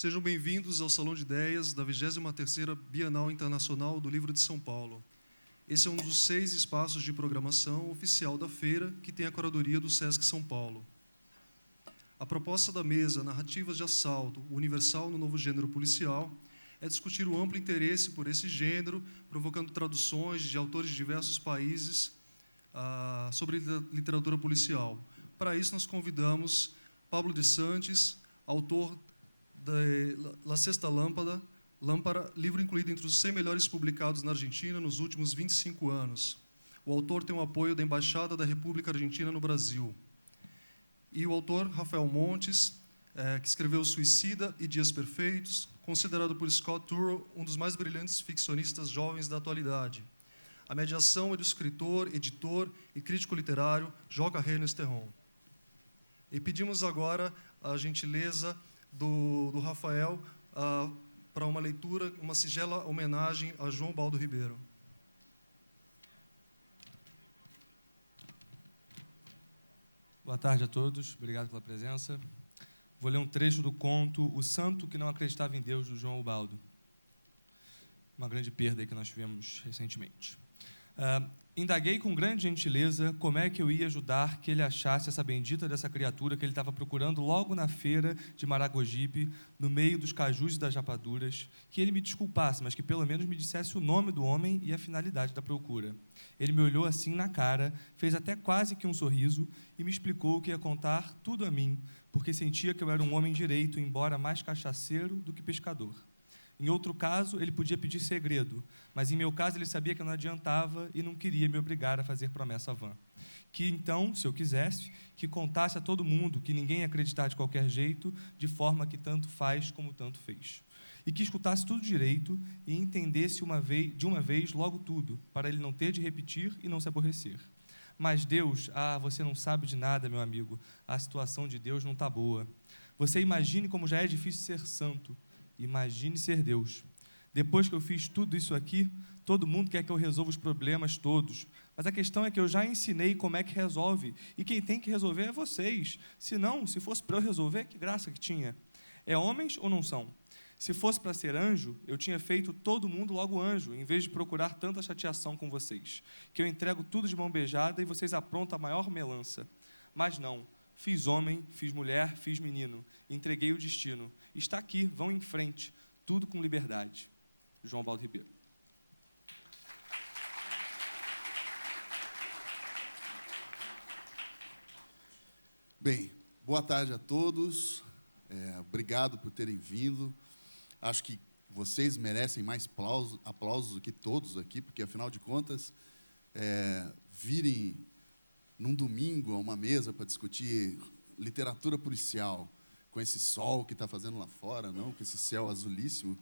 Sejam bem-vindos ao Salão de Ideias da 23ª Bienal Internacional do Livro de São Paulo. Esse é um dos 6 espaços de programação oficial da feira que tem a curadoria do Sesc São Paulo. A proposta da mesa Narrativas de Assalto, Universal no Novo Gênero Policial, é discutir o amplo interesse por esse gênero, provocando traduções de autores de diversos países sobre literatura policial. Para isso, nós convidamos Pablo de Santis, autor de La Sexta Lâmpada, livro incluído entre os 100 melhores publicados na Argentina nos últimos 25 anos. O autor tem o apoio da Embaixada da República Argentina no Brasil. E o autor, Rafael Montes, que escreveu Suicida e Dias Perfeitos, considerado por Scott Turow um dos mais brilhantes ficcionistas jovens da atualidade. A mediação é do escritor, editor e crítico literário Joca Reines Terron. E pedimos agora a gentileza do Rafael para uma leitura, uma singela homenagem a João Baldo Ribeiro. Boa tarde a todos, obrigado pela presença. Vou ler um trecho do conto O Santo que Não Acreditava em Deus, do João Ubaldo. Uma grande perda que nós tivemos recentemente. Indaguei com grande gentileza como é que eu ia ajudar que ele achasse essa bendita dessa criatura que ele estava procurando logo na feira de Maragogipe, no meio dos cajus e das rapaduras, que ele me desculpasse, mas que pelo menos me dissesse o nome do homem e a finalidade da procura. Ele me olhou assim na cara, fez até quase que um sorriso e me explicou que ia contar tudo a mim, porque sentia que eu era um homem direito, embora mais cachaceiro do que pescador. Em outro caso, ele podia pedir segredo, mas em meu caso ele sabia que não adiantava e não queria me obrigar a fazer promessa vã. Que então, se eu quisesse, que contasse a todo mundo, que ninguém ia acreditar de qualquer jeito, de forma que tanto faz como tanto fez. E que escutasse tudo direito e entendesse de uma vez logo tudo, para ele não ter de repetir e não se aborrecer. Mas Deus, você não sabe de nada, meu amigo, a situação de Deus não está boa. Você imagine como já é difícil ser santo. Imagine ser Deus. Depois que eu fiz tudo isso aqui, todo mundo quer que eu resolva os problemas todos. Mas a questão é que eu já ensinei como é que resolve. E quem tem que resolver é vocês. Se não, se fosse para eu resolver, que graça que tinha. É homens ou não são? Se fosse para ser anjo, eu tinha feito todo mundo logo anjo, em vez de procurar tanta chateação com vocês. Que eu entrego tudo de mão beijada e vocês aprontam a maior melança. Mas não. Fiz homem, fiz mulher, fiz menino. Entreguei o destino. Está aqui, vão em frente. Tudo com liberdade. João Baldo Ribeiro. Bem, boa tarde a todos. Obrigado por terem vindo. Acho que vocês merecem mais aplausos do que todos aqui, porque, afinal de contas, virem num domingo a uma mesa para discutir literatura policial, com esse sol que está fazendo lá fora, não? Com esse céu azulíssimo.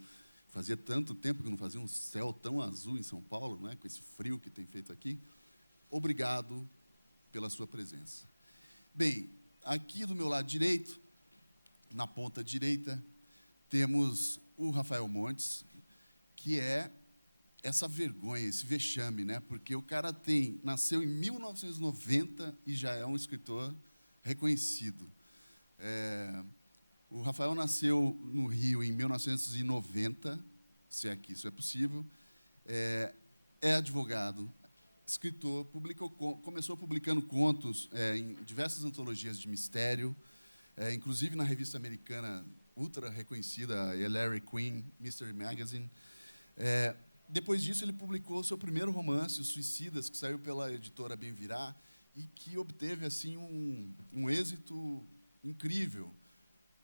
Fazia tanto tempo que não fazia um céu tão azul em São Paulo, né? Com esse frio que tem feito aqui. Obrigado pela sua presença. Bem, aqui do meu lado direito, na ponta direita, temos o Rafael Montes, que é essa vergonha, esse vexame, né? Porque o cara nasceu em 1990 e já é um escritor reconhecido. O Rafael nasceu no Rio em 1990, se é que isso é possível. É advogado, escritor, começou publicando contos em diversas antologias de mistério, inclusive na revista americana ultra reconhecida, a Larry Quinn Mystery Magazine. Depois disso, ele publicou seu primeiro romance, Os Suicidas, que saiu pela editora Bem Virá, e que obteve assim, um êxito incrível.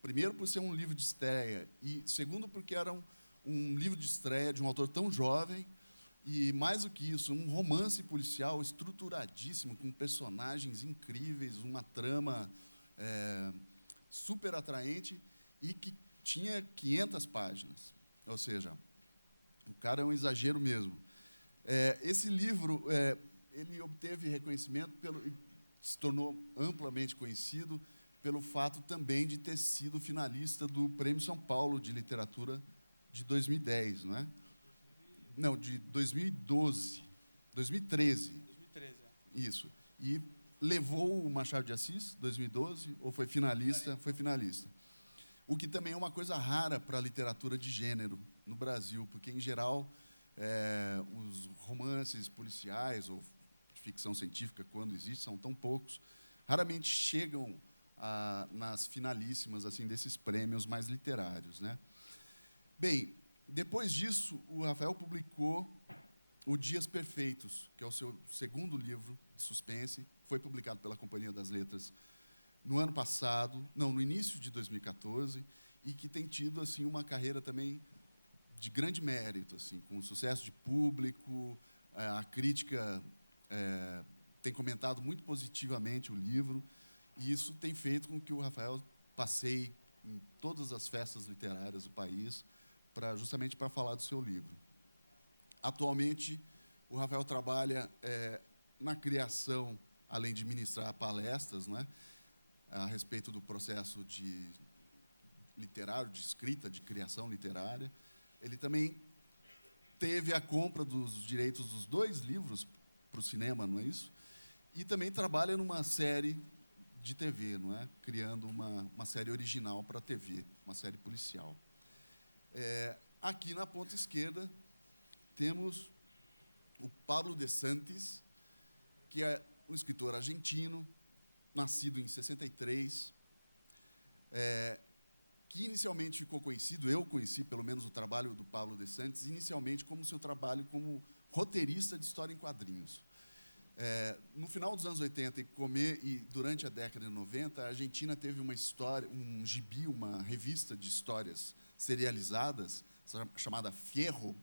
Primeiro, por ser um livro de estreia, e segundo, porque era um livro de estreia de um autor tão jovem, e, mais do que isso, um romance policial estruturadíssimo, com personagens incríveis, uma trama super atraente, e que tinha 500 páginas. Ou seja, o cara é um exagero mesmo. Esse livro, ele obteve reconhecimento, se tornou amplamente conhecido pelo fato também de ter sido finalista do Prêmio São Paulo de Literatura de 2010, não é? Não, de 2012, 2013. 2013, Isso. E levou o Machado de Assis, 2012, ou foi finalista? Foi finalista. o que também é uma coisa rara para a literatura de gênero no Brasil, porque, em geral, os romances policiais ou de ficção científica, quando existem, são tão poucos, raramente chegam nas finalíssimas assim desses prêmios mais literários, né? Bem, depois disso, o Rafael publicou O Dias Perfeitos, que é o seu segundo livro de suspense, que foi publicado pela Companhia das Letras no ano passado, não, no início de 2014, e que tem tido assim uma carreira também de grande mérito, assim, com sucesso de público, a crítica tem comentado muito positivamente o livro, e isso tem feito com que o Rafael passeie em todas as festas literárias do país, justamente para falar do seu livro. Atualmente, o Rafael trabalha na criação, além de ministrar palestras, né, a respeito do processo literário, de escrita, de criação literária. Ele também teve a compra dos direitos dos 2 livros para o cinema, não é isso? E também trabalha numa série de TV, não é? Criando uma série original para a TV, uma série policial. Aqui na ponta esquerda temos o Pablo de Santis, que é um escritor argentino, nascido em 63, que inicialmente ficou conhecido, eu conheci pelo menos o trabalho do Pablo de Santis, inicialmente como seu trabalho como roteirista de história em quadrinhos. No final dos anos 80 e durante a década de 90, a Argentina teve uma história, um gibi, uma revista de histórias serializadas, chamada Fierro,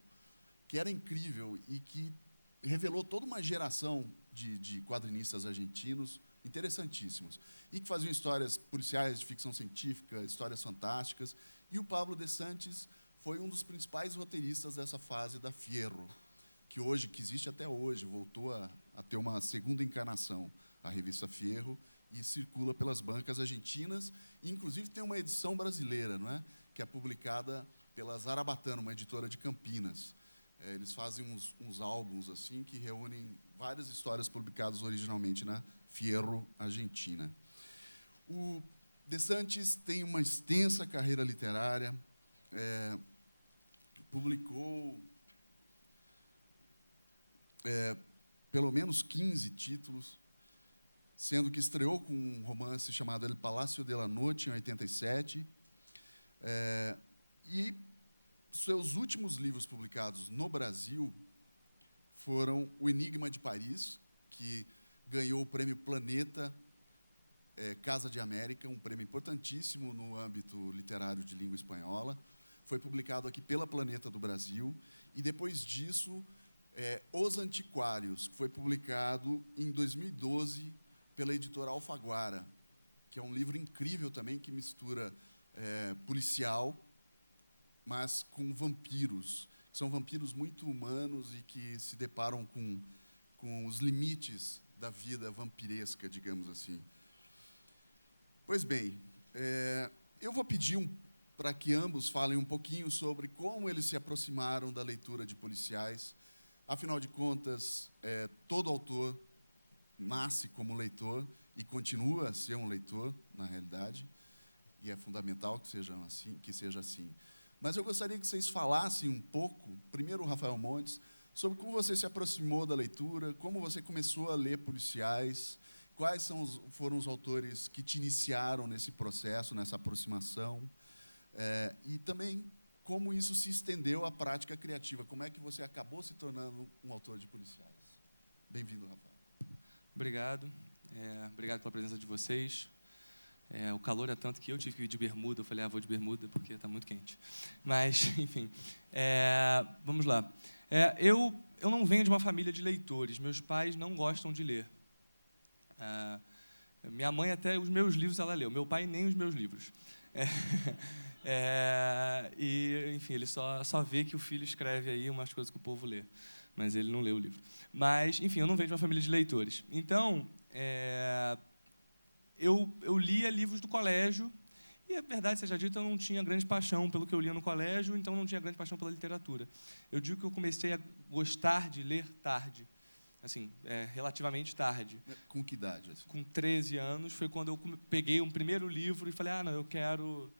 que era incrível e que revelou toda uma geração de quadrinistas argentinos interessantíssimos, e que faziam histórias policiais, de ficção científica, histórias fantásticas, e o Pablo de Santis foi um dos principais roteiristas dessa fase da Fierro, que existe até hoje, voltou a ter uma segunda encarnação, a revista Fierro, e circula pelas bancas argentinas, e, inclusive, tem uma edição brasileira, não é? Que é publicada pela Zarabatana, uma editora de Campinas. Eles fazem uns álbuns assim que reúnem várias histórias publicadas originalmente na Fierro Argentina. O De Santis tem uma extensa carreira literária, publicou pelo menos 15 títulos, sendo que estreou com um romance chamado El Palacio de la Noche, em 87, e seus últimos livros publicados no Brasil foram O Enigma de Paris, que ganhou o Prêmio Planeta Casa de América, um prêmio importantíssimo no âmbito literário de língua espanhola. Foi publicado aqui pela Planeta do Brasil. E, depois disso, Os Antiquários, que foi publicado em 2012 pela editora Alfaguara, que é um livro incrível também, que mistura policial, mas com vampiros, que são vampiros muito humanos e que se deparam com os limites da vida vampiresca, digamos assim. Pois bem, eu vou pedir para que ambos falem um pouquinho sobre como eles se aproximaram da leitura de policiais. Afinal de contas, todo autor nasce como leitor e continua a ser um leitor, na realidade, e é fundamental que seja assim. Mas eu gostaria que vocês falassem um pouco, primeiro o Rafael Montes, sobre como você se aproximou da leitura, como você começou a ler policiais, quais foram os autores que te iniciaram nesse processo, nessa aproximação, e também como isso se estendeu à prática criativa, como é que você acabou se tornando um autor de policiais. Bem-vindo, Rafael. Obrigado. Obrigado pela presença de vocês. O calor é tanto que eu tive que ir de bermuda. Eu falei, vou de bermuda porque está muito quente. Mas, enfim, vamos lá. Eu não venho de uma família de leitores. Meus pais não gostam de ler. Minha mãe, até os meus livros, ela leu. Meu pai, nem os meus livros. E, enfim, ele só vê que o filho escreve aí umas coisas que o povo lê. Mas ele não lê o livro. Mas, enfim, eu não venho de uma família de leitores. Então, eu lia livros do colégio, e, a verdade seja dita, eu não tinha grande paixão pelo que eu lia no colégio, então não tinha grande paixão pela literatura. Eu digo que eu comecei a gostar de ler tarde, assim, relativamente tarde. Com que idade? Assim? Com 13 anos, foi quando eu peguei um primeiro livro e falei, não, eu quero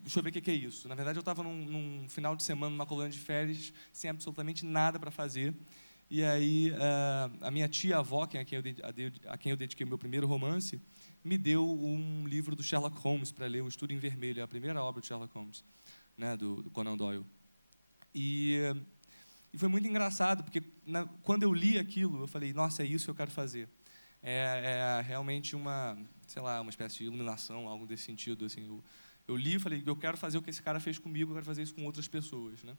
deixa eu ver o que é isso. Na verdade, eu estava num final de semana, numa colônia de férias, sem absolutamente nada para fazer. E aí, a minha tia-avó, a quem eu dediquei o meu primeiro romance, me deu um livro do Sherlock Holmes para ler, O Estudo em Vermelho, é a primeira obra do Sherlock Holmes, né, do Conan Doyle. E foi muito engraçado, porque quando eu li aquilo, eu falei, nossa, é isso que eu quero fazer. É realmente uma espécie de iluminação, algo desse sentido. Assim, eu li e falei, eu quero fazer o que esse cara fez comigo, eu quero fazer isso com outras pessoas, né?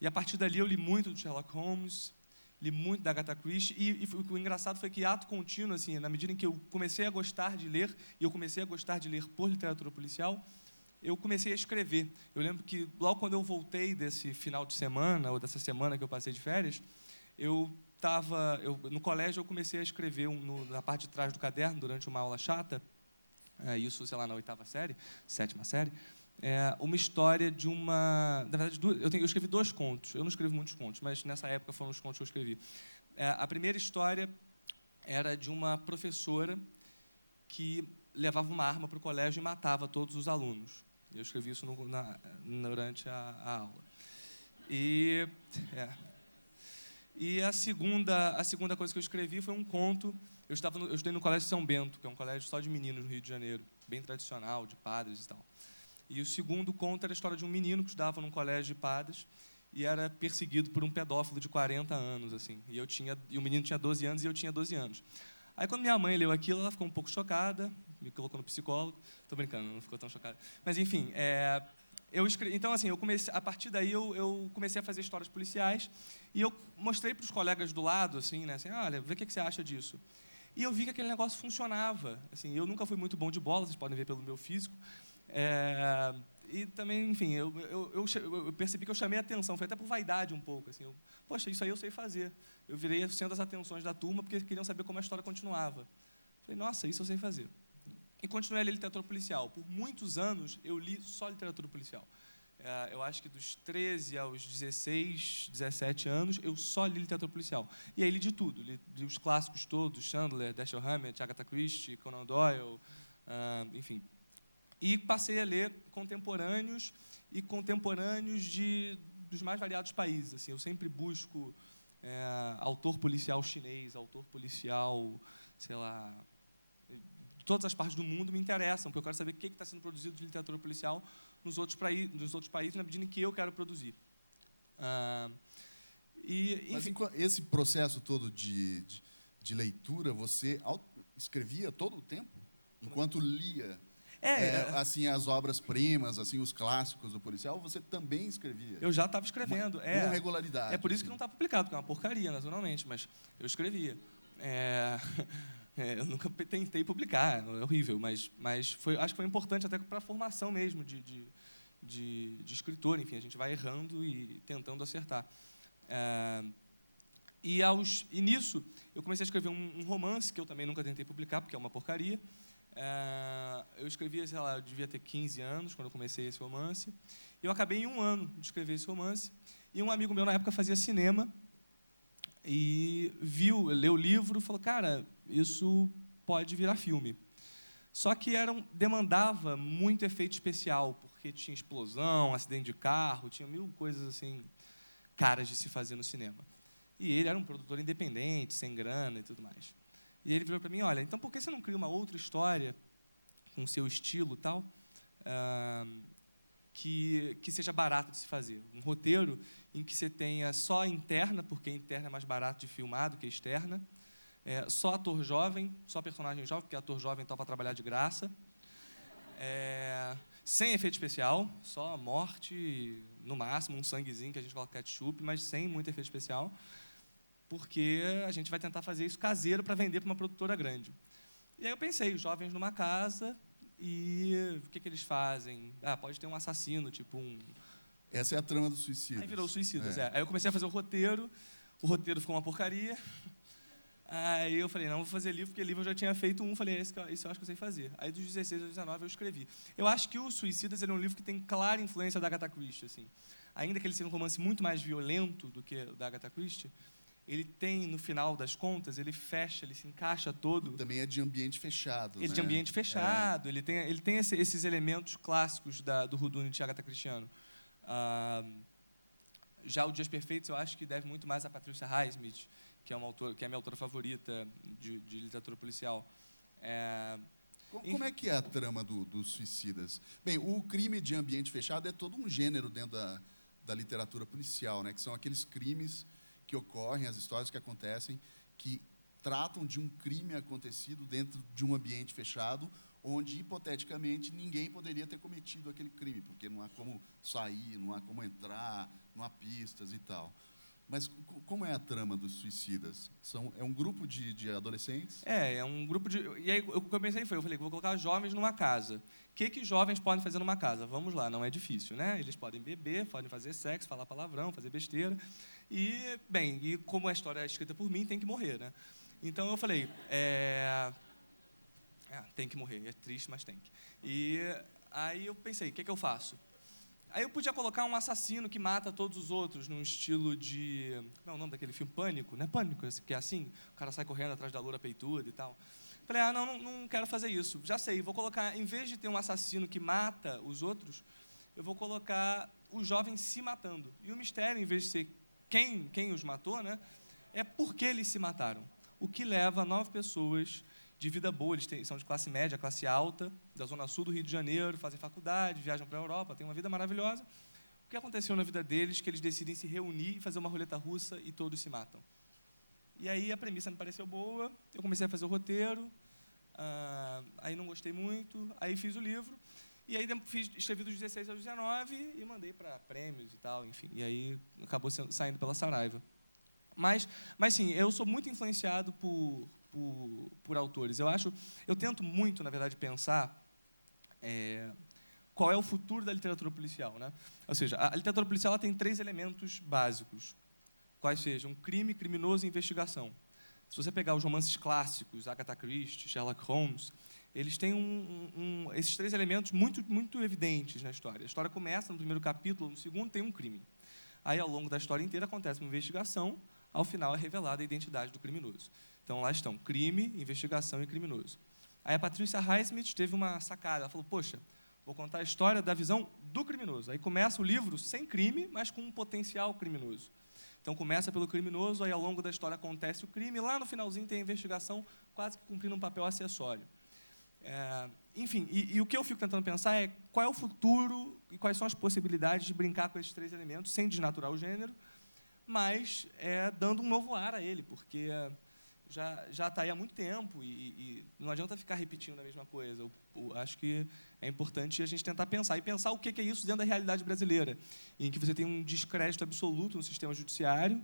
E a partir dali eu li muito do Sherlock Holmes, li muito da Agatha Christie, e o engraçado foi que, ato contínuo, assim, na medida em que eu comecei a gostar de ler, e eu comecei a gostar de ler por literatura policial, eu comecei a escrever. Eu lembro que, logo quando eu voltei desse final de semana, ou dessa semana que eu passei de férias, no colégio eu comecei a escrever na parte de trás do caderno, durante uma aula chata, isso, sei lá, na 8ª série, 7ª série, uma história de uma... Na verdade, eu escrevi 2 contos. Eu não escrevo muitos contos, mas nessa época foram os contos que eu escrevi. A primeira história era de uma professora que levava uma arma para o colégio e matava todos os alunos. Eu escrevi isso durante a aula. E a segunda coisa que eu escrevi foi um conto. Eu estudei no Colégio São Bento, que é um colégio só de meninos no Rio de Janeiro, bem tradicional, de padres e tal. E o segundo conto era a história de um menino que estudava num colégio de padres e era perseguido por um pedófilo de 40 anos. Assim. E o menino tinha 12 anos e eu tinha 12 anos. Aí, quando minha mãe leu aquilo, ela ficou um pouco chocada, me colocou no psicólogo. Estou brincando, não ficou tão chocada. Mas, enfim, eu escrevi. Então, assim, a partir daí, eu comecei a fazer histórias policiais e eu mostrei para os colegas do lado, assim, né? Assim, olha, vê o que você acha disso. E eu vi que aquele negócio funcionava. Assim, eu nunca fui muito bom de bola, vocês podem ver pelo meu físico. E também, enfim, eu percebi que eu chamei a atenção, foi até por vaidade um pouco. Assim, poxa, isso aí eu sei fazer. Eu virei o centro das atenções da turma porque queriam saber como a história continuava. Falei, nossa, isso eu sei fazer. E continuei a ler literatura policial. Por muitos anos, eu li só literatura policial. Eu acho que dos 13 aos 16, 17 anos, eu só li literatura policial. E aí li de tudo. Li os clássicos todos, Chandler, Dashiell Hammett, Agatha Christie, Conan Doyle, enfim. E passei a ler contemporâneos dos mais variados países. Assim, eu sempre busco autor policial chinês, autor policial, sei lá... Todas as partes do mundo me interessam, porque eu quero saber o que está sendo produzido de literatura policial nos outros países, na medida em que eu quero produzir. Mas esse processo todo de leitura, você escrevia todo o tempo? Enquanto lia assim, as obras-primas, assim, os clássicos do policial, você também escrevia? Eu já estava escrevendo. Com regularidade. É por isso que não está publicado, porque é uma porcaria, naturalmente, mas eu escrevia. Eu nunca tentei publicar, é horrível, mas acho que foi importante até para a formação mesmo de escritor. Enfim, a gente vai errando e tentando acertar. E nisso, eu comecei a escrever um romance, que eu também nunca tentei publicar, porque é uma porcaria. Eu escrevia, sei lá, eu devia ter 15 anos, quando eu comecei esse romance. E eu acabei em 1 ano de escrever esse romance. E um amigo meu, na época, fazia cinema, e leu o livro e falou, cara, isso pode virar filme. Só que demandava muito efeito especial, porque tinha explosão, acidente de carro, tinha 1000 coisas assim, caras de se fazer no cinema. E ele era um produtor independente, sem grana e tudo mais. E ele virou para mim, olha, então por que você não cria uma outra história com o seu estilo e tal, que seja barata de se fazer? Um roteiro em que você tenha só a interna, porque a interna é mais barato de filmar do que a externa, só ator jovem, só personagem jovem, porque ator jovem topa trabalhar de graça, sem efeito especial, só morte, no máximo um sanguezinho que a gente coloca ketchup, mas sem muito efeito especial, porque a gente vai tentar fazer isso caseiro para vender para uma produtora grande. E aí eu pensei, os jovens numa casa, e o que eles fazem? Pode ter um assassino, tipo um... Essa é a trama do Suicídios. Aí virou Suicídios, Aí eu comecei a fazer o roteiro ficou uma porcaria. Aí eu falei, não, vou fazer livro, porque livro eu já tinha feito um, falei, esse eu acho que eu sei fazer. Aí dos 16 aos 19 eu escrevi. Eu acho que o Suicidas é um livro que tem clara influência da Agatha Christie, assim. Ainda que ele seja um romance muito mais violento do que o da Agatha Christie, ele tem, no final das contas, ele fecha, ele se encaixa todo. Também é de ambiente fechado. Ele né? de ambiente fechado, ele tem esses elementos clássicos do Whodunit de Agatha Christie. Já o Dias Perfeitos, eu acho que deve muito mais a Patricia Highsmith, que é a minha autora favorita de literatura policial. Como é que é a trama dos suicidas? Bem, o crime de ambiente fechado é todo um gênero dentro da literatura policial, né? Que são aqueles crimes que ocorrem, as histórias que acontecem, que tratam de um crime acontecido dentro de um ambiente fechado, onde, hipoteticamente, ninguém poderia ter cometido aquele crime, porque não há como sair, não há como entrar, não há pistas e tal. Mas como é a trama dos suicidas? É um grupo de adolescentes? É um grupo de... E aí, o que eu pensei foi, eu falei, vou colocar jovens numa casa. O que jovens podem fazer numa casa? Vamos lá, não é difícil, né? Eles podem beber, podem fazer sexo, falar palavrão, fazer besteira. E, bem, como a história é escrita por mim, tem que morrer, né? Então, eu falei, tem que morrer. É triste, mas tem que. E aí eu pensei, o que eu faço? Aí eu podia colocar um assassino que mata todos os outros, num estilo de... Como é o nome daquele filme? Pânico, né? Pânico, que é assim, o cara sai correndo atrás da loura peituda e tal. Falei, não quero fazer isso. Já sei, vou colocar, em vez de ter um assassino que mata os outros, eu vou colocar os jovens se matando. E o mistério, em vez de ser quem os matou, né, é por que eles se mataram. O que leva 9 pessoas de vida boa, eles são de classe média, classe alta, da zona sul do Rio de Janeiro, fazem faculdade, viajam para a Europa, têm uma vida maravilhosa. O que aconteceu na vida deles que eles decidem se reunir e fazer uma roleta russa e todos se matam? E aí a premissa me pareceu boa, eu comecei a fazer o roteiro, aí não gostei muito, aí fiz o livro, e aí escrevi dos 16 aos 19 e mandei para prêmios e tal, enfim, e aí acabou saindo pela Saraiva. Mas sim, eu sou muito influenciado por autores. Eu tento muito, na verdade, pensar qual é o futuro da literatura policial, né? Ou seja, a literatura policial ela tem 3 elementos básicos, quais sejam crime, criminoso e investigação. Se você pegar os romances clássicos, Agatha Christie, Sherlock Holmes, eles têm esses 3 elementos muito, muito evidentes na história. A história começa no primeiro capítulo, no segundo tem um crime. Aí, ao longo da história inteira, acontece uma investigação, ao final é revelada a identidade do criminoso. Então, lá estão crime, investigação e criminoso. Aí a Patricia Highsmith teve uma sacada. Ela falou, poxa, vou contar a história da visão do criminoso. Aí começa o livro sem crime, mas com um potencial criminoso. Então, começa pelo criminoso, aí ao longo da história acontece o crime, e lá no finalzinho tem a investigação, quase que cumprindo um papel acessório. Enfim, e o que eu fico tentando pensar é qual é o futuro e quais são as possibilidades de brincar com esses 3 elementos, sem desnaturar o gênero, mas dando um novo ar a ele, porque já está aí há muito tempo e não adianta ficar repetindo a mesma coisa. Acho que é importante a gente tentar pensar, e pensar o que é isso dentro da realidade brasileira, em que você tem um descrédito absoluto no sistema judiciário,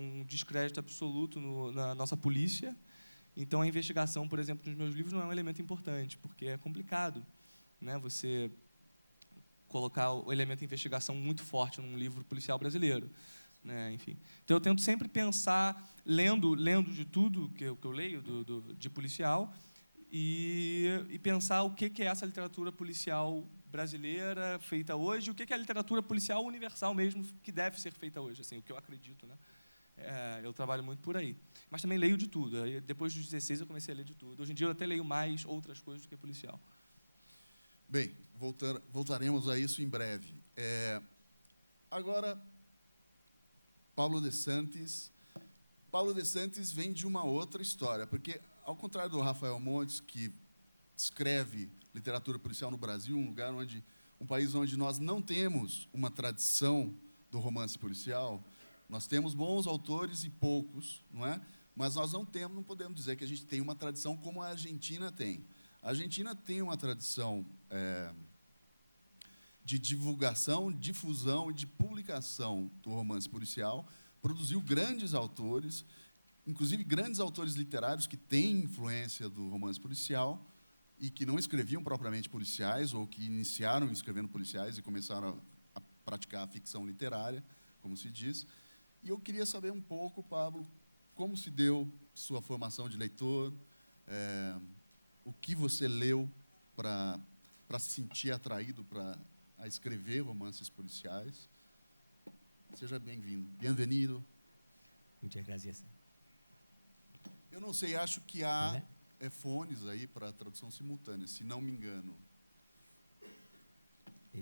um descrédito absoluto na nossa polícia. Então, a investigação, por exemplo, nos meus livros não é um elemento importante, porque é complicado, né, você colocar o elemento investigação muito forte num livro policial brasileiro, né, enfim. Então, eu tento sempre pensar, lendo de tudo que eu leio de policial, e pensar o que é essa literatura policial brasileira feita hoje, o que é a literatura policial universal mesmo que deve ser feita hoje, assim, o que eu acredito, né? Eu trabalho muito por aí. Mas também leio de tudo. Aí, depois dos 16, eu comecei a ler de tudo. Hoje em dia, eu até leio mais outras coisas do que policial. Bem, voltaremos a isso em breve. Agora, Pablo de Santis. Pablo de Santis vem de uma outra história, porque, ao contrário do Rafael Montes, que escreve literatura policial no Brasil, um país onde nós não temos uma tradição do romance policial. Nós temos bons autores e poucos, não é? Mas nós não podemos dizer que a gente tem uma tradição como a Argentina tem. A Argentina tem uma tradição de divulgação, difusão e de publicação do romance policial, produziu grandes autores, inclusive grandes autores literários que têm influência do romance policial e que não escreviam propriamente policiais ou que iniciaram escrevendo policiais e começaram a praticar a ficção literária, como se diz. E eu queria saber um pouco, Pablo, como se deu sua formação de leitor, o que você leu para se sentir atraído a escrever romances policiais. Seja bem-vindo. Bienvenido. Muchas gracias. Eu não sei, acho que há Olá. fones aí para tradução simultânea, se não me engano.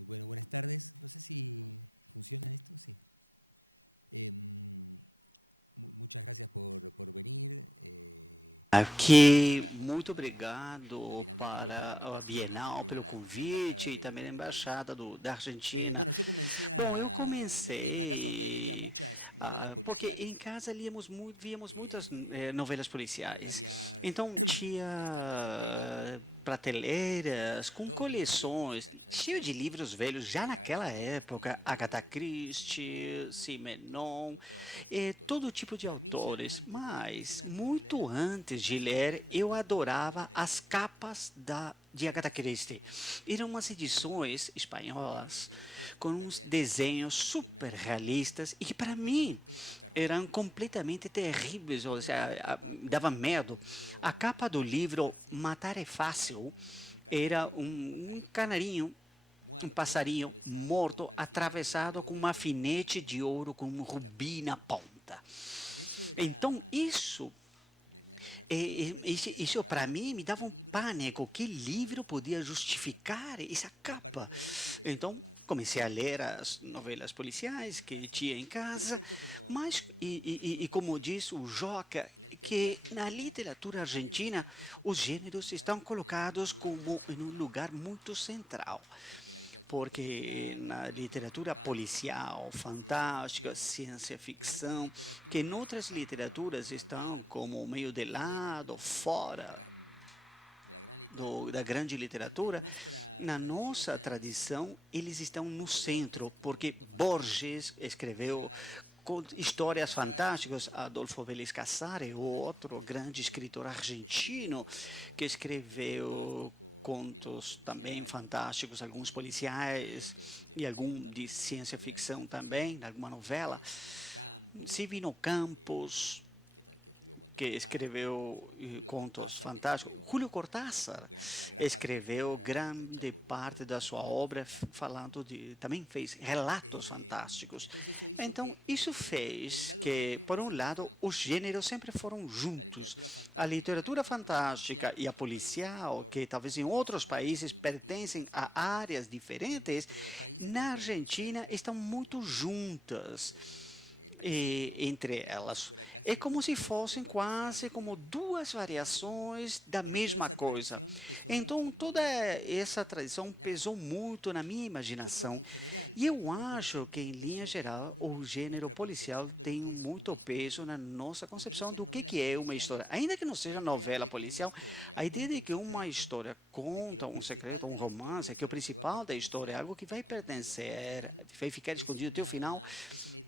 Bueno, buenas tardes. No sé si funciona esto, sí. Muchas gracias por venir. Aqui, muito obrigado para a Bienal pelo convite e também a Embaixada da Argentina. Bueno, yo comencé a... Bom, eu comecei en una casa donde veía muchas novelas porque policiales. em casa víamos muitas novelas policiais. Había Então tinha estantes inteiros com prateleiras com todos os coleções, livros, já cheio de nessa livros velhos, já Agatha naquela Christie, época, Agatha Christie, Simenon, todo tipo de Para mim, já autores. antes de- Mas, inclusive muito antes de ler, eu adorava as capas de Agatha Christie. Eram umas edições espanholas com uns desenhos super realistas e que, para mim, eram completamente terríveis, ou seja, dava medo. A capa do livro Matar é Fácil era um canarinho, um passarinho morto atravessado com um alfinete de ouro com um rubi na ponta. Então, isso para mim me dava um pânico. Que livro podia justificar essa capa? Então comecei a ler as novelas policiais que tinha em casa, mas como diz o Joca, que na literatura argentina os gêneros estão colocados como em um lugar muito central, porque na literatura policial, fantástica, ciência ficção, que em outras literaturas estão como meio de lado, fora da grande literatura, na nossa tradição, eles estão no centro, porque Borges escreveu histórias fantásticas, Adolfo Vélez Cassari, o outro grande escritor argentino, que escreveu contos também fantásticos, alguns policiais e algum de ciência ficção também, alguma novela. Sevino Campos, que escreveu contos fantásticos. Júlio Cortázar escreveu grande parte da sua obra falando também fez relatos fantásticos. Então, isso fez que, por um lado, os gêneros sempre foram juntos. A literatura fantástica e a policial, que talvez em outros países pertencem a áreas diferentes, na Argentina estão muito juntas. Entre elas. É como se fossem quase como duas variações da mesma coisa. Então, toda essa tradição pesou muito na minha imaginação. E eu acho que, em linha geral, o gênero policial tem muito peso na nossa concepção do que é uma história. Ainda que não seja novela policial, a ideia de que uma história conta um segredo, um romance, que o principal da história é algo que vai pertencer, vai ficar escondido até o final,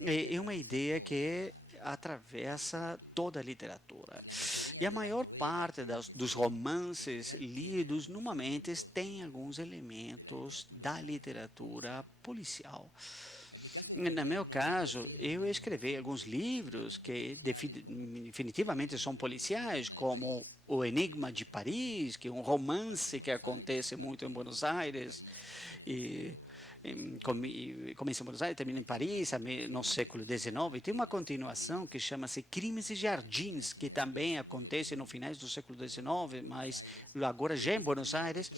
é uma ideia que atravessa toda a literatura. E a maior parte dos romances lidos normalmente tem alguns elementos da literatura policial. No meu caso, eu escrevi alguns livros que definitivamente são policiais, como O Enigma de Paris, que é um romance que acontece muito em Buenos Aires. Começa em Buenos Aires, termina em Paris, no século XIX, e tem uma continuação que chama-se Crimes e Jardins, que também acontece no finais do século XIX, mas agora já em Buenos Aires.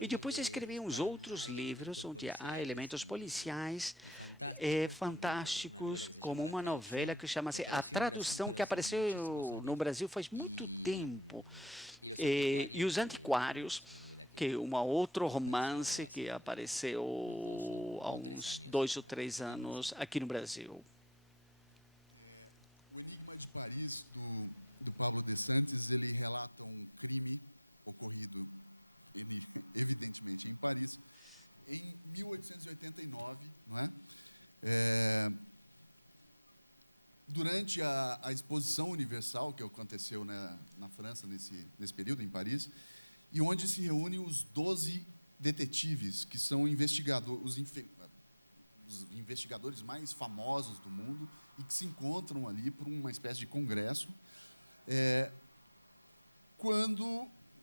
E depois escrevi uns outros livros onde há elementos policiais fantásticos, como uma novela que chama-se A Tradução, que apareceu no Brasil faz muito tempo, e Os Antiquários, que é um outro romance que apareceu há uns 2 ou 3 anos aqui no Brasil. O Enigma de Paris, do Pablo de Santis, ele relata um crime ocorrido, evidentemente, em Paris, em 1889, não é? Durante a Exposição Universal, que aconteceu na França, nesse período, em Paris, e onde se reúnem os 12 detetives, que são os investigadores mais famosos do mundo e que se encontram ali por uma espécie de congresso,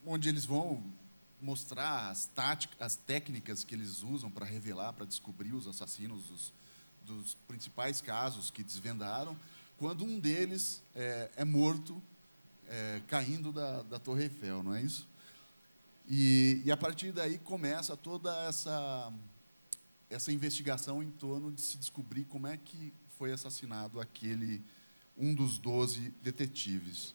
onde eles vão mostrar as técnicas que eles usam para revelar, para descobrir os assassinos dos principais casos que desvendaram, quando um deles é morto caindo da Torre Eiffel, não é isso? E a partir daí começa toda essa investigação em torno de se descobrir como é que foi assassinado um dos 12 detetives.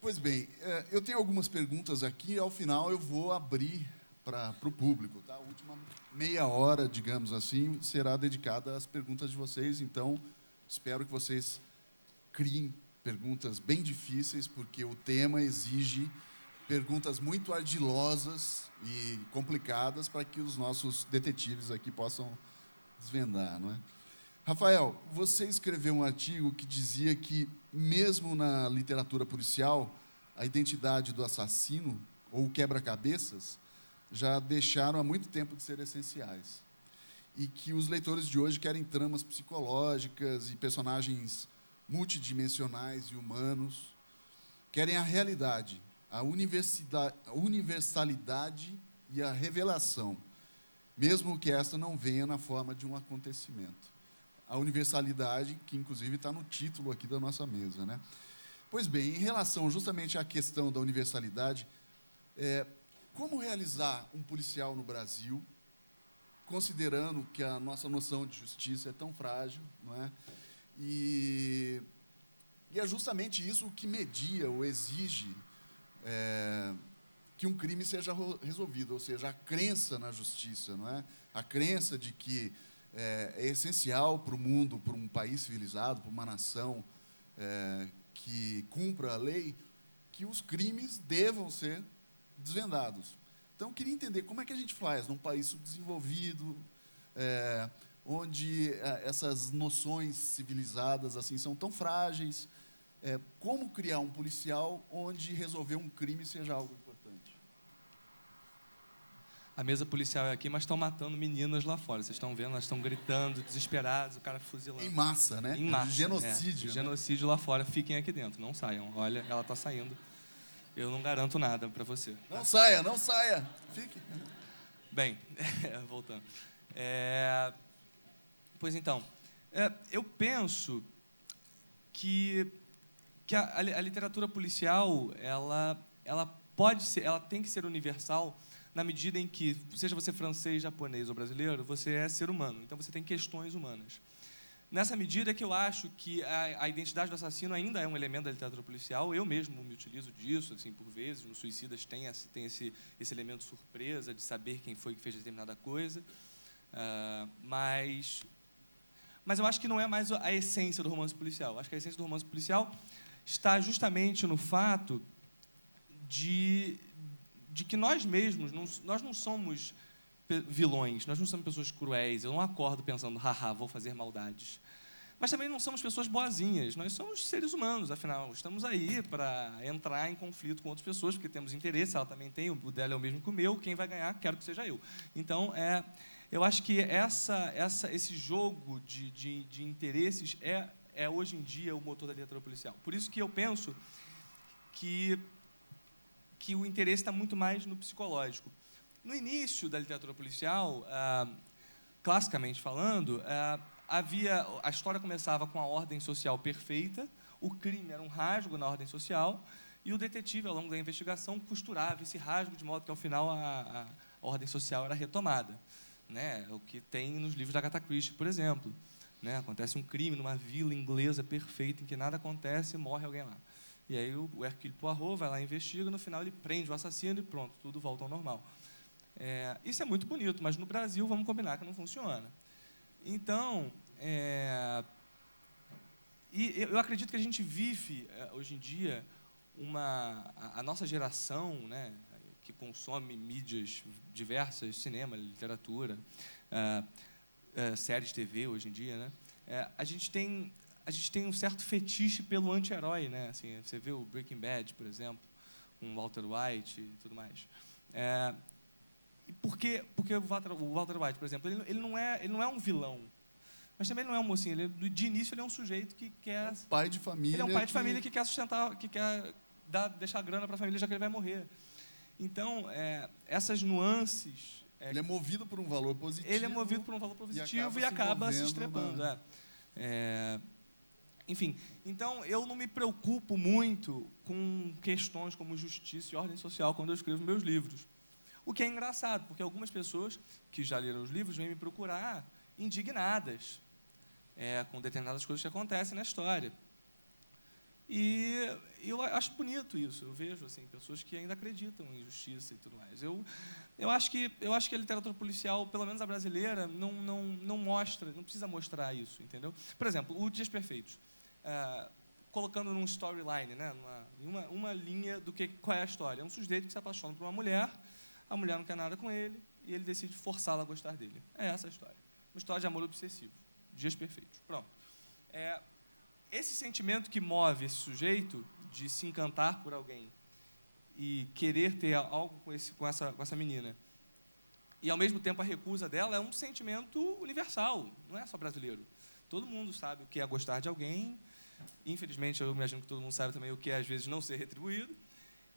Pois bem, eu tenho algumas perguntas aqui, e ao final eu vou abrir para o público. Tá? A última meia hora, digamos assim, será dedicada às perguntas de vocês, então espero que vocês criem perguntas bem difíceis, porque o tema exige perguntas muito ardilosas e complicadas para que os nossos detetives aqui possam desvendar, não é? Rafael, você escreveu um artigo que dizia que, mesmo na literatura policial, a identidade do assassino, ou quebra-cabeças, já deixaram há muito tempo de ser essenciais. E que os leitores de hoje querem tramas psicológicas e personagens multidimensionais e humanos, querem a realidade, a universalidade e a revelação, mesmo que esta não venha na forma de um acontecimento. A universalidade, que inclusive está no título aqui da nossa mesa, né? Pois bem, em relação justamente à questão da universalidade, como realizar um policial no Brasil, considerando que a nossa noção de justiça é tão frágil, não é? E é justamente isso que media ou exige que um crime seja resolvido, ou seja, a crença na justiça, não é? A crença de que é essencial para o mundo, para um país civilizado, para uma nação que cumpra a lei, que os crimes devam ser desvendados. Então, eu queria entender como é que a gente faz num país subdesenvolvido, onde essas noções civilizadas assim são tão frágeis, como criar um policial onde resolver um crime seja algo importante? A mesa policial é aqui, mas estão matando meninas lá fora. Vocês estão vendo, elas estão gritando, desesperadas, o cara fuzilando. Em massa, né? Em massa. Genocídio. Né? Genocídio lá fora. Fiquem aqui dentro, não saiam. Olha, ela está saindo. Eu não garanto nada para você. Não saia, não saia. Fique. Bem, voltando. Pois então, eu penso que a literatura policial ela pode ser, ela tem que ser universal na medida em que, seja você francês, japonês ou brasileiro, você é ser humano. Então você tem questões humanas. Nessa medida é que eu acho que a identidade do assassino ainda é um elemento da literatura policial. Eu mesmo me utilizo disso, assim, por vezes. Nos Suicidas tem esse elemento surpresa de saber quem foi que fez determinada coisa. Mas eu acho que não é mais a essência do romance policial. Acho que a essência do romance policial está justamente no fato de que nós mesmos, nós não somos vilões, nós não somos pessoas cruéis. Eu não acordo pensando, haha, vou fazer maldades. Mas também não somos pessoas boazinhas, nós somos seres humanos, afinal, estamos aí para entrar em conflito com outras pessoas, porque temos interesse, ela também tem, o dela é o mesmo que o meu, quem vai ganhar, quero que seja eu. Então, eu acho que esse jogo de interesses é hoje em dia o motor da literatura policial. Por isso que eu penso que o interesse está muito mais no psicológico. No início da literatura policial, classicamente falando, a história começava com a ordem social perfeita, o crime era um rasgo na ordem social, e o detetive, ao longo da investigação, costurava esse rasgo de modo que, ao final, a ordem social era retomada. Né? O que tem nos livros da Agatha Christie, por exemplo. Né? Acontece um crime numa vila inglesa perfeita, em que nada acontece e morre alguém lá. E aí o Hercule Poirot vai lá e investiga, no final ele prende o assassino e pronto, tudo volta ao normal. Isso é muito bonito, mas no Brasil, vamos combinar que não funciona. Então, eu acredito que a gente vive, hoje em dia, a nossa geração, né, que consome mídias diversas, cinema, literatura, séries de TV, hoje em dia, né, a gente tem um certo fetiche pelo anti-herói, né? Assim, você vê o Breaking Bad, por exemplo, com o Walter White e tudo mais. Porque o Walter White, por exemplo, ele não é um vilão, mas também não é um mocinho. De início, ele é um sujeito que quer... É um pai de família. Ele é um pai de família que quer sustentar, que quer deixar grana para a família, já que ele vai morrer. Então, essas nuances... Ele é movido por um valor positivo. Ele é movido por um valor positivo e acaba se estrepando. Enfim, então eu não me preocupo muito com questões como justiça e ordem social quando eu escrevo meus livros. O que é engraçado, porque algumas pessoas que já leram os livros vêm me procurar indignadas com determinadas coisas que acontecem na história. E eu acho bonito isso. Eu vejo assim, pessoas que ainda acreditam em justiça e tudo mais. Eu acho que a literatura policial, pelo menos a brasileira, não mostra, não precisa mostrar isso, entendeu? Por exemplo, o Dias Perfeitos, colocando num storyline, né, uma linha do qual é a história. É um sujeito que se apaixona por uma mulher, a mulher não quer nada com ele e ele decide forçá-la a gostar dele. É essa a história. Uma história de amor obsessivo. Dias Perfeitos. Pronto. Esse sentimento que move esse sujeito de se encantar por alguém e querer ter algo com essa menina, e, ao mesmo tempo, a recusa dela é um sentimento universal, não é só brasileiro. Todo mundo sabe o que é gostar de alguém. Infelizmente, eu imagino que todo mundo sabe também o que é, às vezes, não ser retribuído.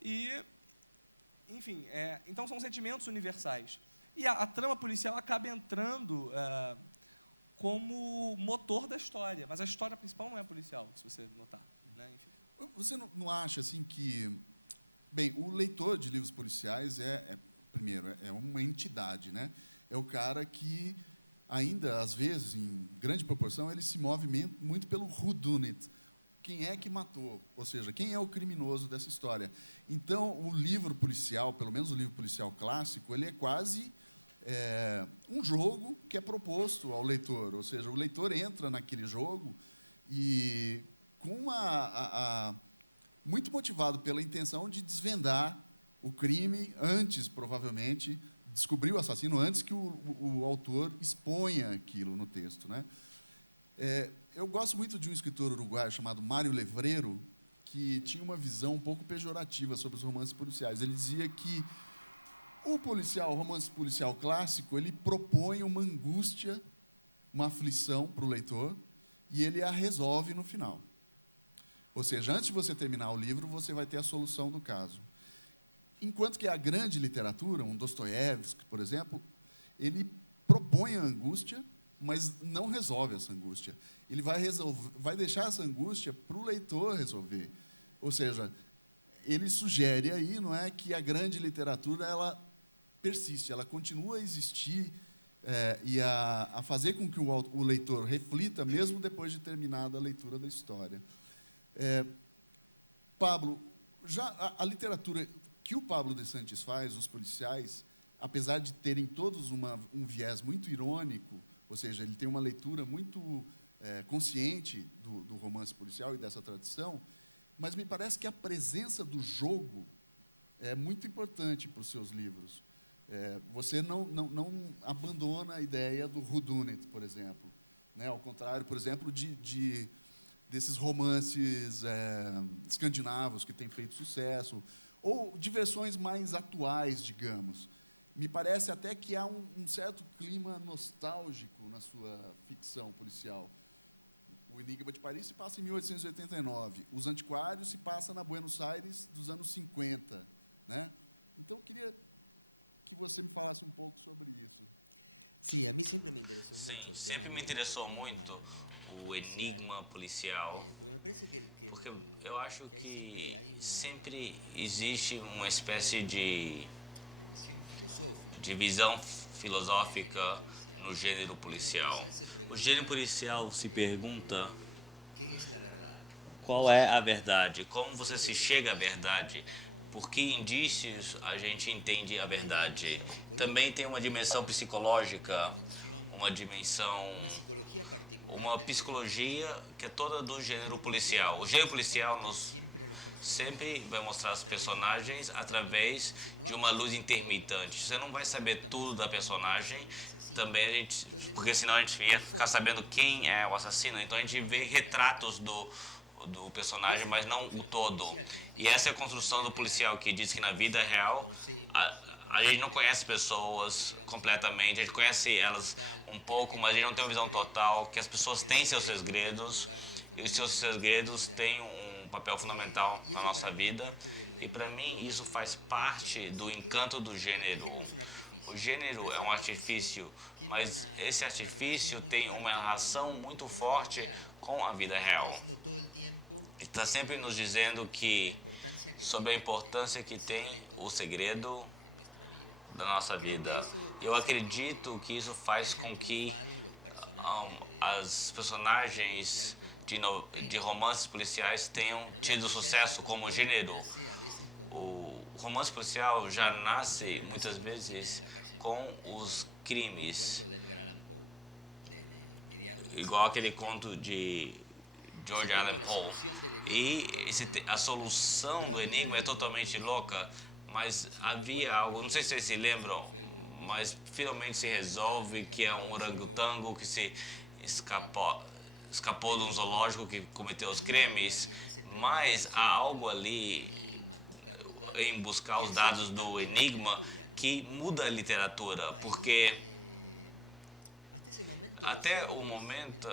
E, enfim, então são sentimentos universais. E a trama policial acaba entrando como motor da história, mas a história principal não é policial, se você notar, né? Enfim. Você não acha assim que, bem, o leitor de livros policiais primeiro, é uma entidade, né? É o cara que ainda às vezes, em grande proporção, ele se move muito pelo whodunit. Quem é que matou? Ou seja, quem é o criminoso dessa história? Então, o livro policial, pelo menos o livro policial clássico, ele é quase um jogo que é proposto ao leitor, ou seja, o leitor entra naquele jogo e muito motivado pela intenção de desvendar o crime antes, provavelmente, descobrir o assassino antes que o autor exponha aquilo no texto, né? Eu gosto muito de um escritor uruguaio chamado Mário Levreiro, que tinha uma visão um pouco pejorativa sobre os romances policiais. Ele dizia que o romance policial clássico, ele propõe uma angústia, uma aflição para o leitor, e ele a resolve no final. Ou seja, antes de você terminar o livro, você vai ter a solução do caso. Enquanto que a grande literatura, um Dostoiévski, por exemplo, ele propõe a angústia, mas não resolve essa angústia. Ele vai deixar essa angústia para o leitor resolver. Ou seja, ele sugere aí, não é, que a grande literatura ela persiste, ela continua a existir e a fazer com que o leitor reflita mesmo depois de terminada a leitura da história. Pablo, já a literatura que o Pablo de Santis faz, os policiais, apesar de terem todos um viés muito irônico, ou seja, ele tem uma leitura muito consciente do romance policial e dessa tradição, mas me parece que a presença do jogo é muito importante para os seus livros. Você não abandona a ideia do whodunit, por exemplo, né? Ao contrário, por exemplo, desses romances escandinavos que têm feito sucesso, ou de versões mais atuais, digamos. Me parece até que há um certo clima nostálgico na sua ficção policial. O Enigma de Paris se passa em 1889. Os Antiquários se passa na Buenos Aires dos anos 50, né? Então, eu queria que você me falasse um pouco sobre isso. Sim, a mim sempre me interessou muito. Sim, sempre me interessou muito o enigma policial, porque eu acho que sempre existe uma espécie de visão filosófica no gênero policial. O gênero policial se pergunta qual é a verdade, como você se chega à verdade, por que indícios a gente entende a verdade. Também tem uma dimensão psicológica, uma psicologia que é toda do gênero policial. O gênero policial sempre vai mostrar os personagens através de uma luz intermitente. Você não vai saber tudo da personagem, também porque senão a gente ia ficar sabendo quem é o assassino. Então a gente vê retratos do personagem, mas não o todo. E essa é a construção do policial, que diz que na vida real a gente não conhece pessoas completamente, a gente conhece elas um pouco, mas a gente não tem uma visão total, que as pessoas têm seus segredos, e os seus segredos têm um papel fundamental na nossa vida, e para mim isso faz parte do encanto do gênero. O gênero é um artifício, mas esse artifício tem uma relação muito forte com a vida real. Está sempre nos dizendo sobre a importância que tem o segredo da nossa vida. Eu acredito que isso faz com que as personagens de romances policiais tenham tido sucesso como gênero. O romance policial já nasce muitas vezes com os crimes, igual aquele conto de George Allan Poe. E a solução do enigma é totalmente louca. Mas havia algo, não sei se vocês se lembram, mas finalmente se resolve que é um orangotango que se escapou de um zoológico que cometeu os crimes, mas há algo ali em buscar os dados do enigma que muda a literatura, porque até o momento,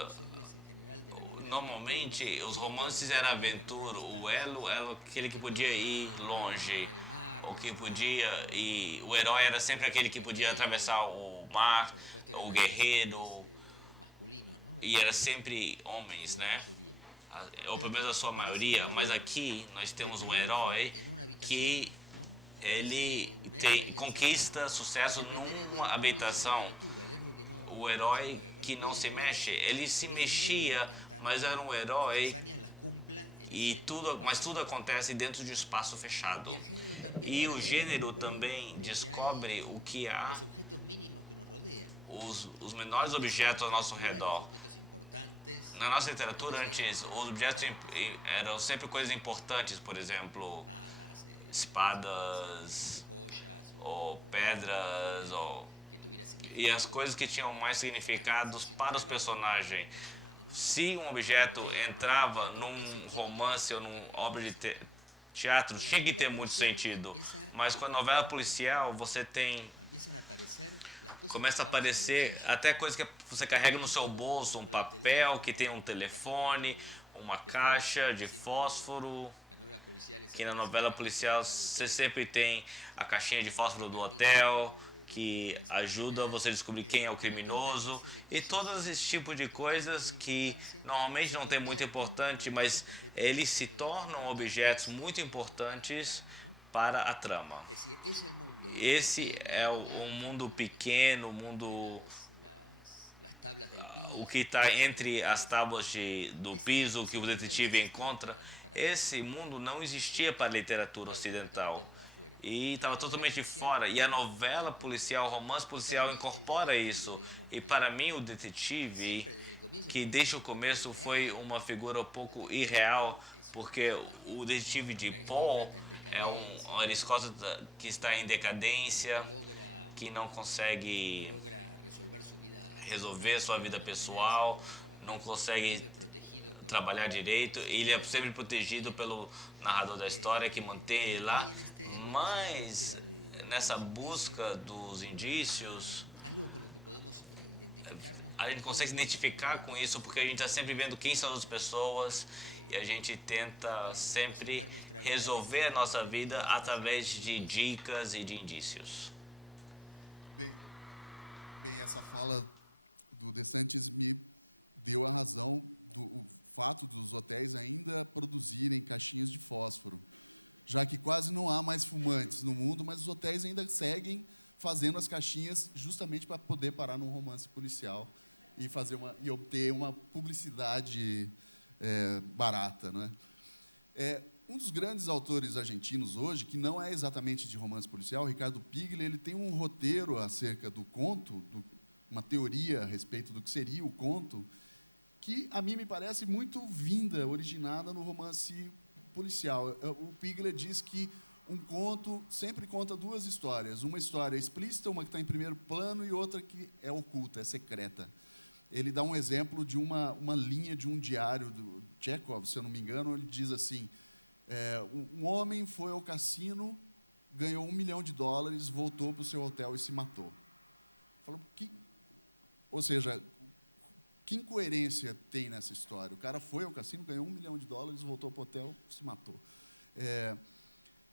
normalmente os romances eram aventura, o elo era aquele que podia ir longe, ou que podia, e o herói era sempre aquele que podia atravessar o mar, o guerreiro, e era sempre homens, né? Ou pelo menos a sua maioria, mas aqui nós temos um herói que ele conquista sucesso numa habitação. O herói que não se mexe, ele se mexia, mas era um herói mas tudo acontece dentro de um espaço fechado. E o gênero também descobre o que há, os menores objetos ao nosso redor. Na nossa literatura antes, os objetos eram sempre coisas importantes, por exemplo, espadas, ou pedras, e as coisas que tinham mais significados para os personagens. Se um objeto entrava num romance ou numa obra de teatro, tinha que ter muito sentido. Mas com a novela policial, começa a aparecer até coisa que você carrega no seu bolso, um papel que tem um telefone, uma caixa de fósforo, que na novela policial você sempre tem a caixinha de fósforo do hotel, que ajuda você a descobrir quem é o criminoso, e todos esses tipos de coisas que normalmente não tem muita importância, mas eles se tornam objetos muito importantes para a trama. Esse é o mundo pequeno, o que está entre as tábuas do piso que o detetive encontra. Esse mundo não existia para a literatura ocidental e estava totalmente fora. E a novela policial, o romance policial incorpora isso. E para mim o detetive, que desde o começo foi uma figura um pouco irreal, porque o detetive de Paul é um aristócrata que está em decadência, que não consegue resolver sua vida pessoal, não consegue trabalhar direito, ele é sempre protegido pelo narrador da história que mantém ele lá, mas nessa busca dos indícios a gente consegue se identificar com isso porque a gente está sempre vendo quem são as pessoas e a gente tenta sempre resolver a nossa vida através de dicas e de indícios. Bem, essa fala do DeSantis me deu a razão do fato dos hotéis ainda produzirem caixinhas de fósforo, já que quase não há mais fumantes no mundo, mas os hotéis ainda seguem fazendo as caixinhas justamente para poder parar num romance policial e obter uma publicidade barata, né? Um dos grandes autores argentinos hoje, que não é exatamente de romance policial, Ricardo Piglia, ele tem um roteiro acerca do conto, uma teoria a respeito do que seria o conto, que a mim me parece muito originada no romance policial. O Piglia diz que um conto sempre conta duas histórias, uma história explícita, uma que está em primeiro plano, e outra que é oculta, é secreta. Ele dá um exemplo de uma linha de um diário do Chekhov, se eu não me engano, ele diz assim: um homem foi ao cassino, ganhou $1 milhão, voltou para o seu hotel e se matou. Falou, ou seja, que incoerência tem nessa história? O cara foi ao cassino, ganhou $1 milhão, voltou para o hotel, se matou.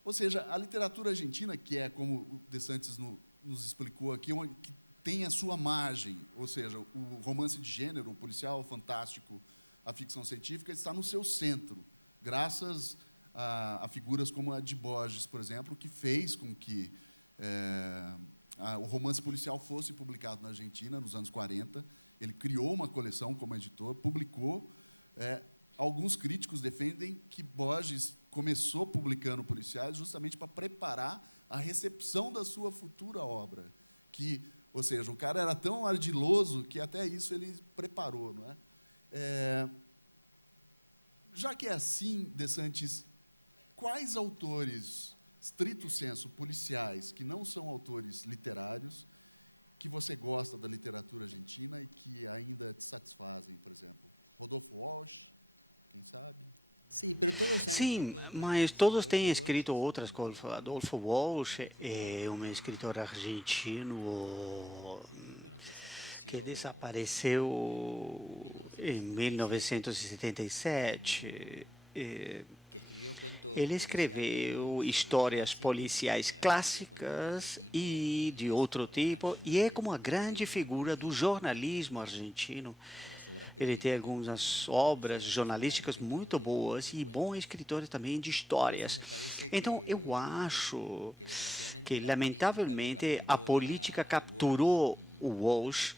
Ou seja, a literatura argentina, que é, como o De Santis nos explicou aqui, que tem a sua margem, ou seja, o romance de gênero, o policial fantástico, a ficção científica, está no seu centro, graças a figuras como a de Borges, por exemplo, que fez com que o romance policial fosse publicado na Argentina nos anos 40. Ele criou uma coleção como editor, publicou. Alguns críticos defendem que Borges começou publicando policiais justamente para preparar a recepção da sua futura obra, ou seja, o cara era tão ardiloso que até isso ele preparou, não é? Já que é assim, De Santis, quais autores, stricto sensu, policiais, que não são autores literários, que você gosta da literatura argentina e que ainda te satisfazem, por exemplo? Rodolfo Walsh, quem sabe? Sim, mas todos têm escrito outras coisas. Adolfo Walsh é um escritor argentino que desapareceu em 1977. Ele escreveu histórias policiais clássicas e de outro tipo, e é como a grande figura do jornalismo argentino. Ele tem algumas obras jornalísticas muito boas e bom escritor também de histórias. Então, eu acho que, lamentavelmente, a política capturou o Walsh,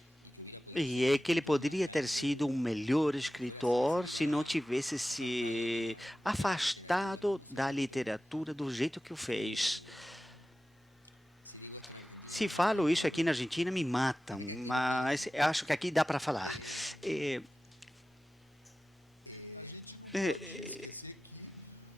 e é que ele poderia ter sido um melhor escritor se não tivesse se afastado da literatura do jeito que o fez. Se falo isso aqui na Argentina, me matam, mas acho que aqui dá para falar. A gente não pode esquecer que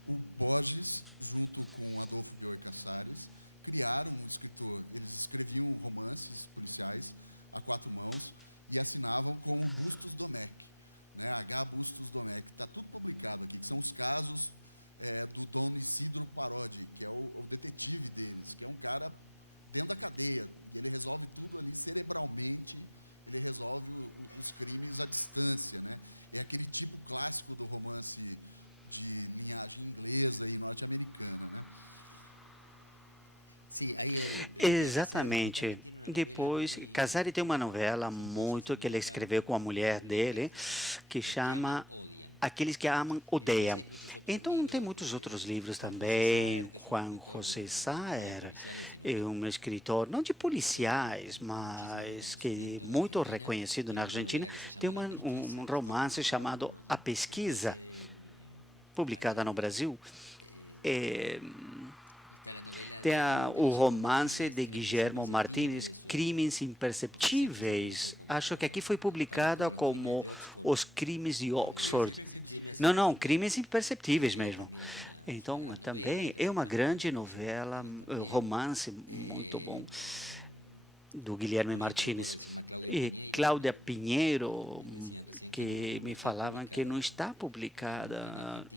o Borges, junto com Adolfo Bioy Casares, criaram um escritor. Eles escreviam romances policiais a 4 mãos e assinavam como Bustos Domecq, né? H. Bustos Domecq. Está tudo publicado aqui, que são os casos do Dom Isidro Parodi, que é o detetive deles, que é um cara dentro da cadeia, e ele resolve tudo ali cerebralmente, ele resolve os crimes à distância, né? É aquele tipo clássico do romance de linhagem inglesa e norte-americana, né? Exatamente. Depois, Casari tem uma novela muito que ele escreveu com a mulher dele, que chama Aqueles que Amam Odeiam. Então, tem muitos outros livros também. Juan José Saer é um escritor, não de policiais, mas que é muito reconhecido na Argentina. Tem um romance chamado A Pesquisa, publicada no Brasil. Tem o romance de Guillermo Martínez, Crimes Imperceptíveis. Acho que aqui foi publicada como Os Crimes de Oxford. Não, Crimes Imperceptíveis mesmo. Então, também é uma grande novela, romance muito bom, do Guilherme Martínez. E Cláudia Pinheiro, que me falavam que não está publicada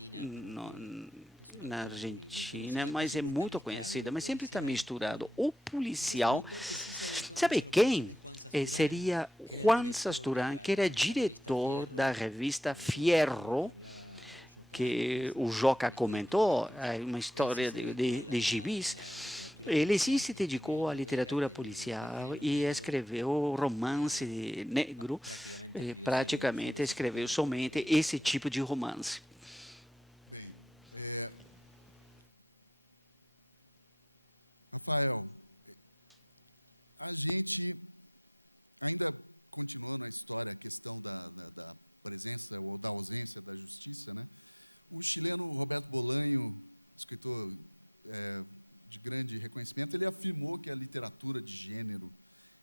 na Argentina, mas é muito conhecida, mas sempre está misturado. O policial, sabe quem? Seria Juan Sasturán, que era diretor da revista Fierro, que o Joca comentou, uma história de gibis. Ele sim se dedicou à literatura policial e escreveu romance negro, praticamente escreveu somente esse tipo de romance. Bem, Rafael, a gente, ainda continuando a história, a questão da presença ou da ausência da justiça, né? O chileno Roberto Bolanho, escritor de grande reconhecimento, ele afirmou que a literatura de gênero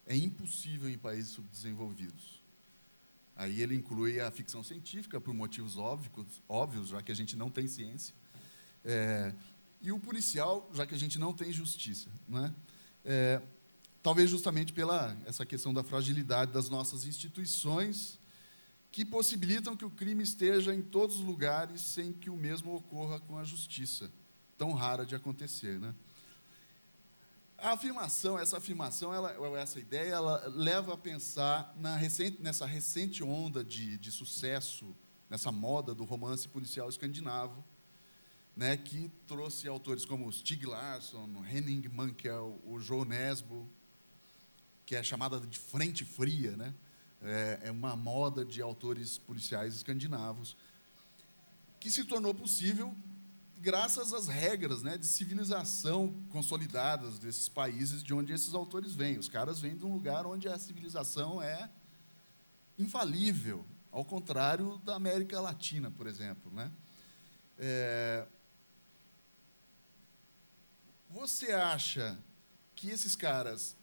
é impossível em países subdesenvolvidos. Aí ele inclui a ficção científica, por motivos óbvios, já que a gente não tem ciência, e o policial, já que a gente não tem justiça, né? Talvez justamente pela essa questão da fragilidade das nossas instituições, que possibilitam que o crime esteja em todos os lugares sem que o mesmo ocorra com a justiça, tão rara de acontecer, né? Essa afirmação, essa ideia, ela leva a pensar nessa recente onda de sucesso, nessa moda do romance policial escandinavo, né, que trouxe autores como Stieg Larsson, Henning Mankell, o Joe Nesbo, que é chamada de frente fria, né? É uma moda de autores policiais escandinavos, que se tornou possível graças às regras, né, de civilização consolidadas desses países de onde esses autores vêm. Os caras vêm de um lugar onde a civilização é infalível, ao contrário da América Latina, por exemplo, né? Você acha que esses caras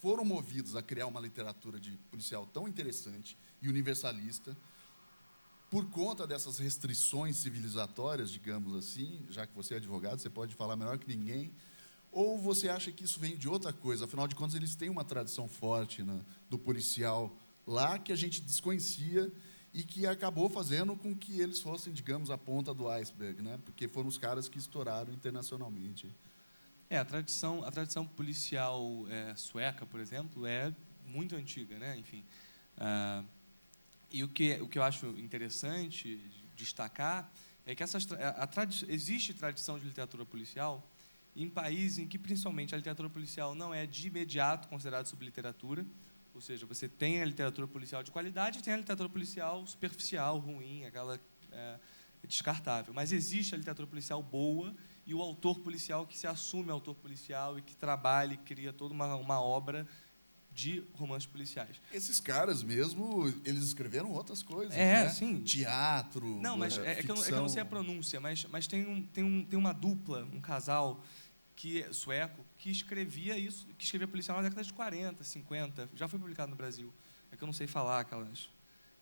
foram movidos a criar uma literatura de policial tão interessante e universalista por conta dessas restrições civilizatórias, digamos assim, já que você é advogado, você pode falar melhor que ninguém, ou você acha que isso vem de outra coisa? Afinal de contas, eles têm uma tradição forte do policial lá que a gente desconhecia e que acabou fazendo com que eles fossem, digamos, a ponta do iceberg, né? Porque foram os caras que estouraram internacionalmente. A tradição policial sueca, por exemplo, é muito antiga, né? Enfim, e o que eu acho interessante destacar é que existe tradição de literatura policial em países em que, principalmente, a literatura policial não é de imediato considerada subliteratura, ou seja, você tem a literatura policial de qualidade e tem a literatura policial superficial, ruim, aquela descartável. Mas existe a literatura policial boa e o autor policial que se assume autor policial e que trabalha e cria toda uma obra de romances policiais. Esses caras mesmo, eles escreveram outras coisas, né? Sim. Teatro, não, mas é que eu não sei a pronúncia, mas tem uma dupla, um casal sueco, que escrevia policial na década de 40, 50, já foi publicado no Brasil. É que eu não sei falar aquelas...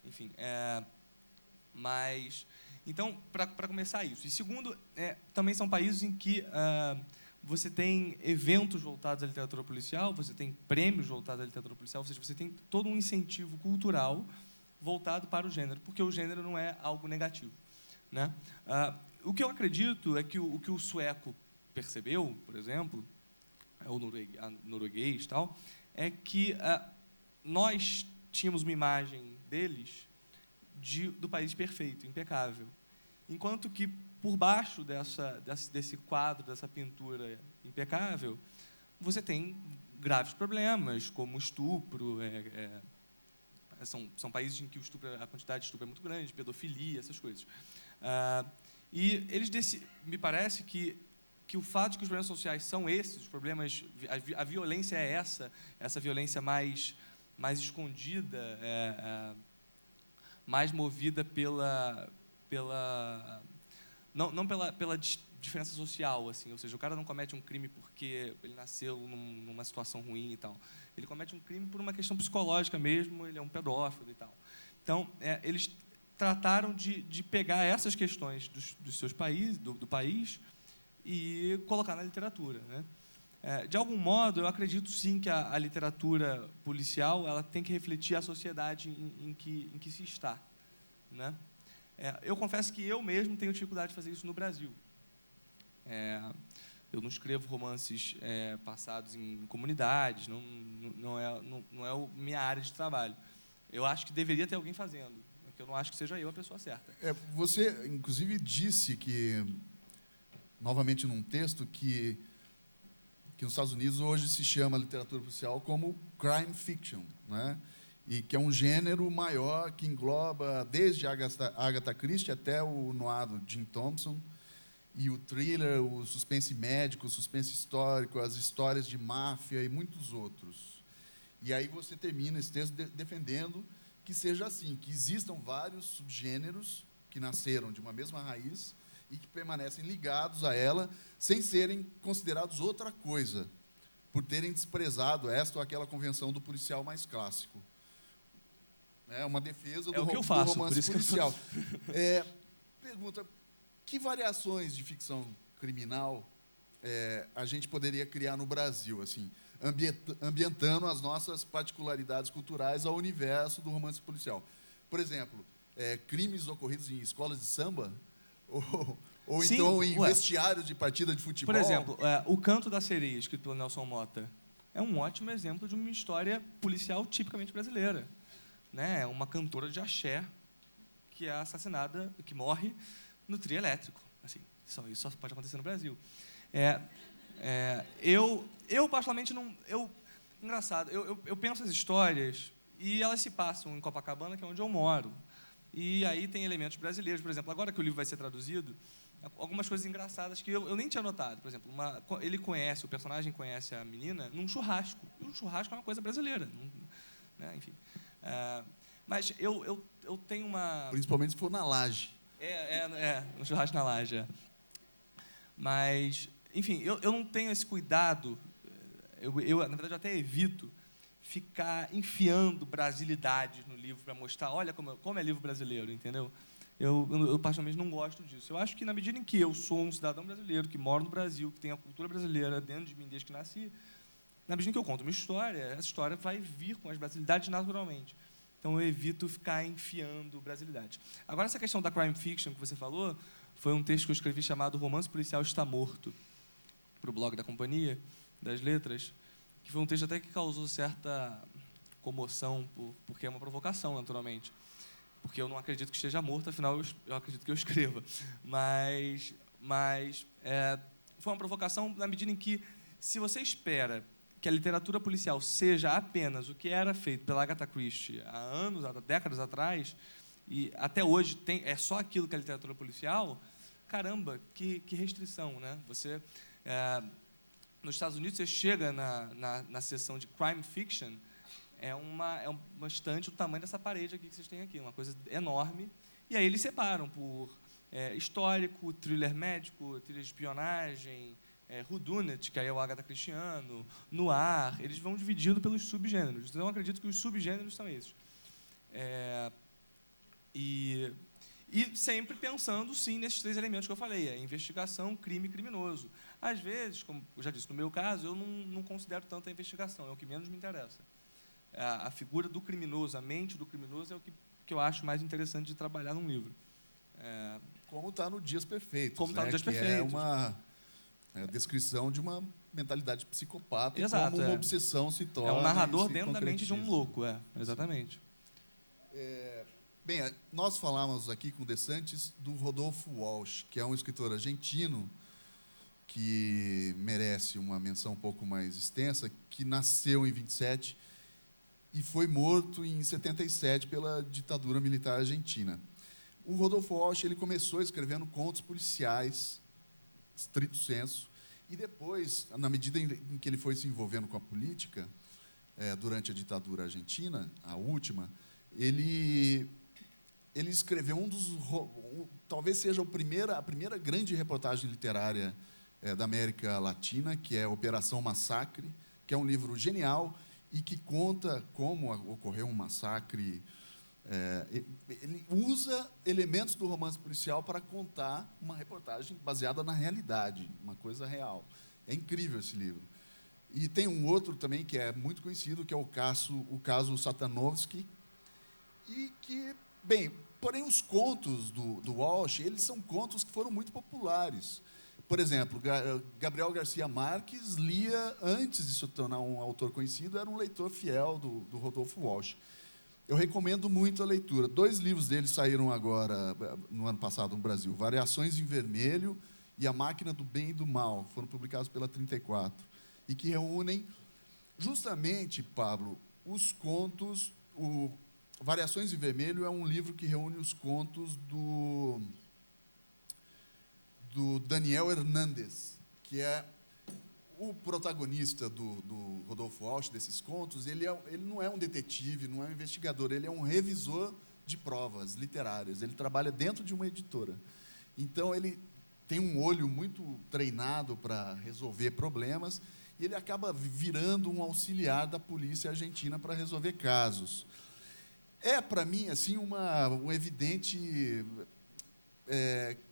Enfim, mas... Então, para começar isso. E segundo, também são países em que você tem eventos voltados à literatura policial, você tem prêmios voltados à literatura policial, ou seja, você tem todo um incentivo cultural voltado para o gênero, porque o gênero não é algo negativo, né? O que eu acredito é que o que o sueco percebeu, por exemplo, o norueguês e tal, é que nós tínhamos uma imagem deles do país perfeito, impecável, enquanto que por baixo desse quadro, dessa pintura impecável, você tem graves problemas, como estupro, são países em que a quantidade de estupro é muito grande, pedofilia, essas coisas. E eles me parece que o fato de que os problemas sociais são esses, os problemas, a violência é essa violência mais escondida, mais movida não pela diferença social, assim, ou seja, o cara não comete um crime porque ele nasceu numa situação ruim e tal. Ele comete um crime por uma questão psicológica mesmo, ele é um pedófilo e tal. Então, eles trataram de pegar essas questões dos seus países, do país, e colocar na literatura, né? De algum modo, eu acredito sim que a literatura policial ela tem que refletir a sociedade em que se está, né? Eu confesso que eu mesmo tenho dificuldade de fazer isso no Brasil. Eu não escrevo romances passados em comunidades, não é a minha área de trabalho. Eu acho que deveria ter alguém fazendo, mas eu não acho que seja eu a pessoa certa. Você, inclusive, disse que, novamente num texto, que nos Estados Unidos hoje se chama literatura policial como crime fiction, né? E que é um gênero maior que engloba desde Agatha Christie até o noir do Jim Thompson, e o thriller, o suspense médico, o suspense histórico, as histórias de máfia e muitos outros. E aí você termina esse texto defendendo que seja assim, que existam vários subgêneros que nasceram de uma mesma raiz e que permanecem ligados a ela, sem serem considerados outra coisa, por terem desprezado esta ou aquela convenção do policial mais clássico. É uma defesa do romance policial. Pergunta, que variações de ficção criminal a gente poderia criar no Brasil, assim, ambientando as nossas particularidades culturais ao universo do romance policial? Por exemplo, crimes ocorridos em escolas de samba, Ou Sim, então em ué. vestiário de partida de futebol. Por exemplo, O Canto da Sereia, escrito pelo Nelson Motta, é um ótimo exemplo de uma história policial tipicamente brasileira. Né? É uma cantora de axé que é assassinada, que morre no trio elétrico. Assim, isso só pode acontecer no Brasil. Eu particularmente, não... Engraçado, eu penso as histórias e elas se passam em Copacabana, que é onde eu moro. E aí tem elementos brasileiros. Por exemplo, agora que o livro vai ser traduzido, algumas coisas engraçadas que eu nem tinha notado. Por exemplo, o personagem conhece a menina num churrasco. E um churrasco é uma coisa brasileira. Né? Enfim. Mas eu tenho uma... Principalmente se for na laje. No churrasco na laje. Mas, enfim, eu não tenho esse cuidado. Na verdade, eu até evito ficar enfiando brasilidades no livro para mostrar, olha como é livro brasileiro, entendeu? Eu particularmente não gosto disso. Eu acho que, na medida em que eu sou um cidadão brasileiro, que moro no Brasil, que tem a cultura brasileira dentro de mim desde que nasci, na medida em que eu conto uma história, essa história vai vir com as brasilidades naturalmente. Então, eu evito ficar enfiando brasilidades. Agora, essa questão da crime fiction que você falou, foi um texto que eu escrevi chamado Romance Policial Está Morto, para o blog da Companhia das Letras, que foi um texto até que causou certa comoção, porque é uma provocação, naturalmente. Porque eu não acredito que esteja morto, afinal, eu acredito que eu escreva. Mas foi uma provocação na medida em que, se você espera que a literatura policial seja apenas o que era feito pela Agatha Christie há décadas atrás, e até hoje é só aquilo que é literatura policial, caramba, que restrição, né? Nos Estados Unidos, você chega na seção de crime fiction, é uma estante do tamanho dessa parede aqui que vocês têm aqui, uma coisa enorme, e aí eles separam por histórico, thriller médico, thriller de espionagem, whodunit, que aí é o Agatha Christiano, noir, eles vão dividindo pelos subgêneros. Então, eu acredito que os subgêneros são esses. E sempre pensando, sim, nesses 3 elementos que eu falei, investigação, crime e criminoso. Às vezes, como eu já disse, no meu caso, eu não considero tanto a investigação, é o que menos me interessa. A figura do criminoso, a mente do criminoso é o que eu acho mais interessante de trabalhar num livro. Como está no Dias Perfeitos. Como está no Dias que Perfeitos. É uma descrição de uma mentalidade psicopata. Exato, e como uma obsessão se torna. É um narrador se dentro da mente de um concretiza. louco, exatamente. Bem, nós falamos aqui com o DeSantis do Rodolfo Walsh, que é um escritor argentino que merece uma menção um pouco mais extensa, que nasceu em 27 e foi morto em 77 pela ditadura militar argentina. O Rodolfo Walsh ele começou escrevendo contos policiais, estrito sensu, e depois, na medida em que ele foi se envolvendo com a política, durante a ditadura argentina, a última, ele escreveu talvez seja a primeira grande reportagem literária da América Latina, que é Operação Massacre, que é um livro genial e que conta como ocorreu um massacre. Ele usa elementos do romance policial para contar uma reportagem baseada na realidade, uma coisa real. É incrível esse livro. E tem um outro também que é muito conhecido, que é o caso Satanovsky, e que, bem, porém os contos do Walsh, eles são contos que foram muito populares. Por exemplo, Gabriel Garcia Marques lia, antes de se tornar um autor conhecido, era um leitor fiel do Rodolfo Walsh. Eu recomendo muito a leitura. 2 livros dele saíram agora, no ano passado, no Brasil, Variações em Vermelho e A Máquina do Bem e do Mal, foram publicados pela 34, e que reúnem justamente, Pablo, os contos. Variações em Vermelho é um livro que reúne os contos do Daniel Hernández, que é o protagonista do Rodolfo Walsh, desses contos. Ele não é um detetive, não é um investigador, ele é um revisor de provas literárias. Ele trabalha dentro de uma editora. Então, ele tem um olho muito treinado para resolver problemas e ele acaba virando um auxiliar da polícia argentina para resolver casos. Para mim, assim, um evidente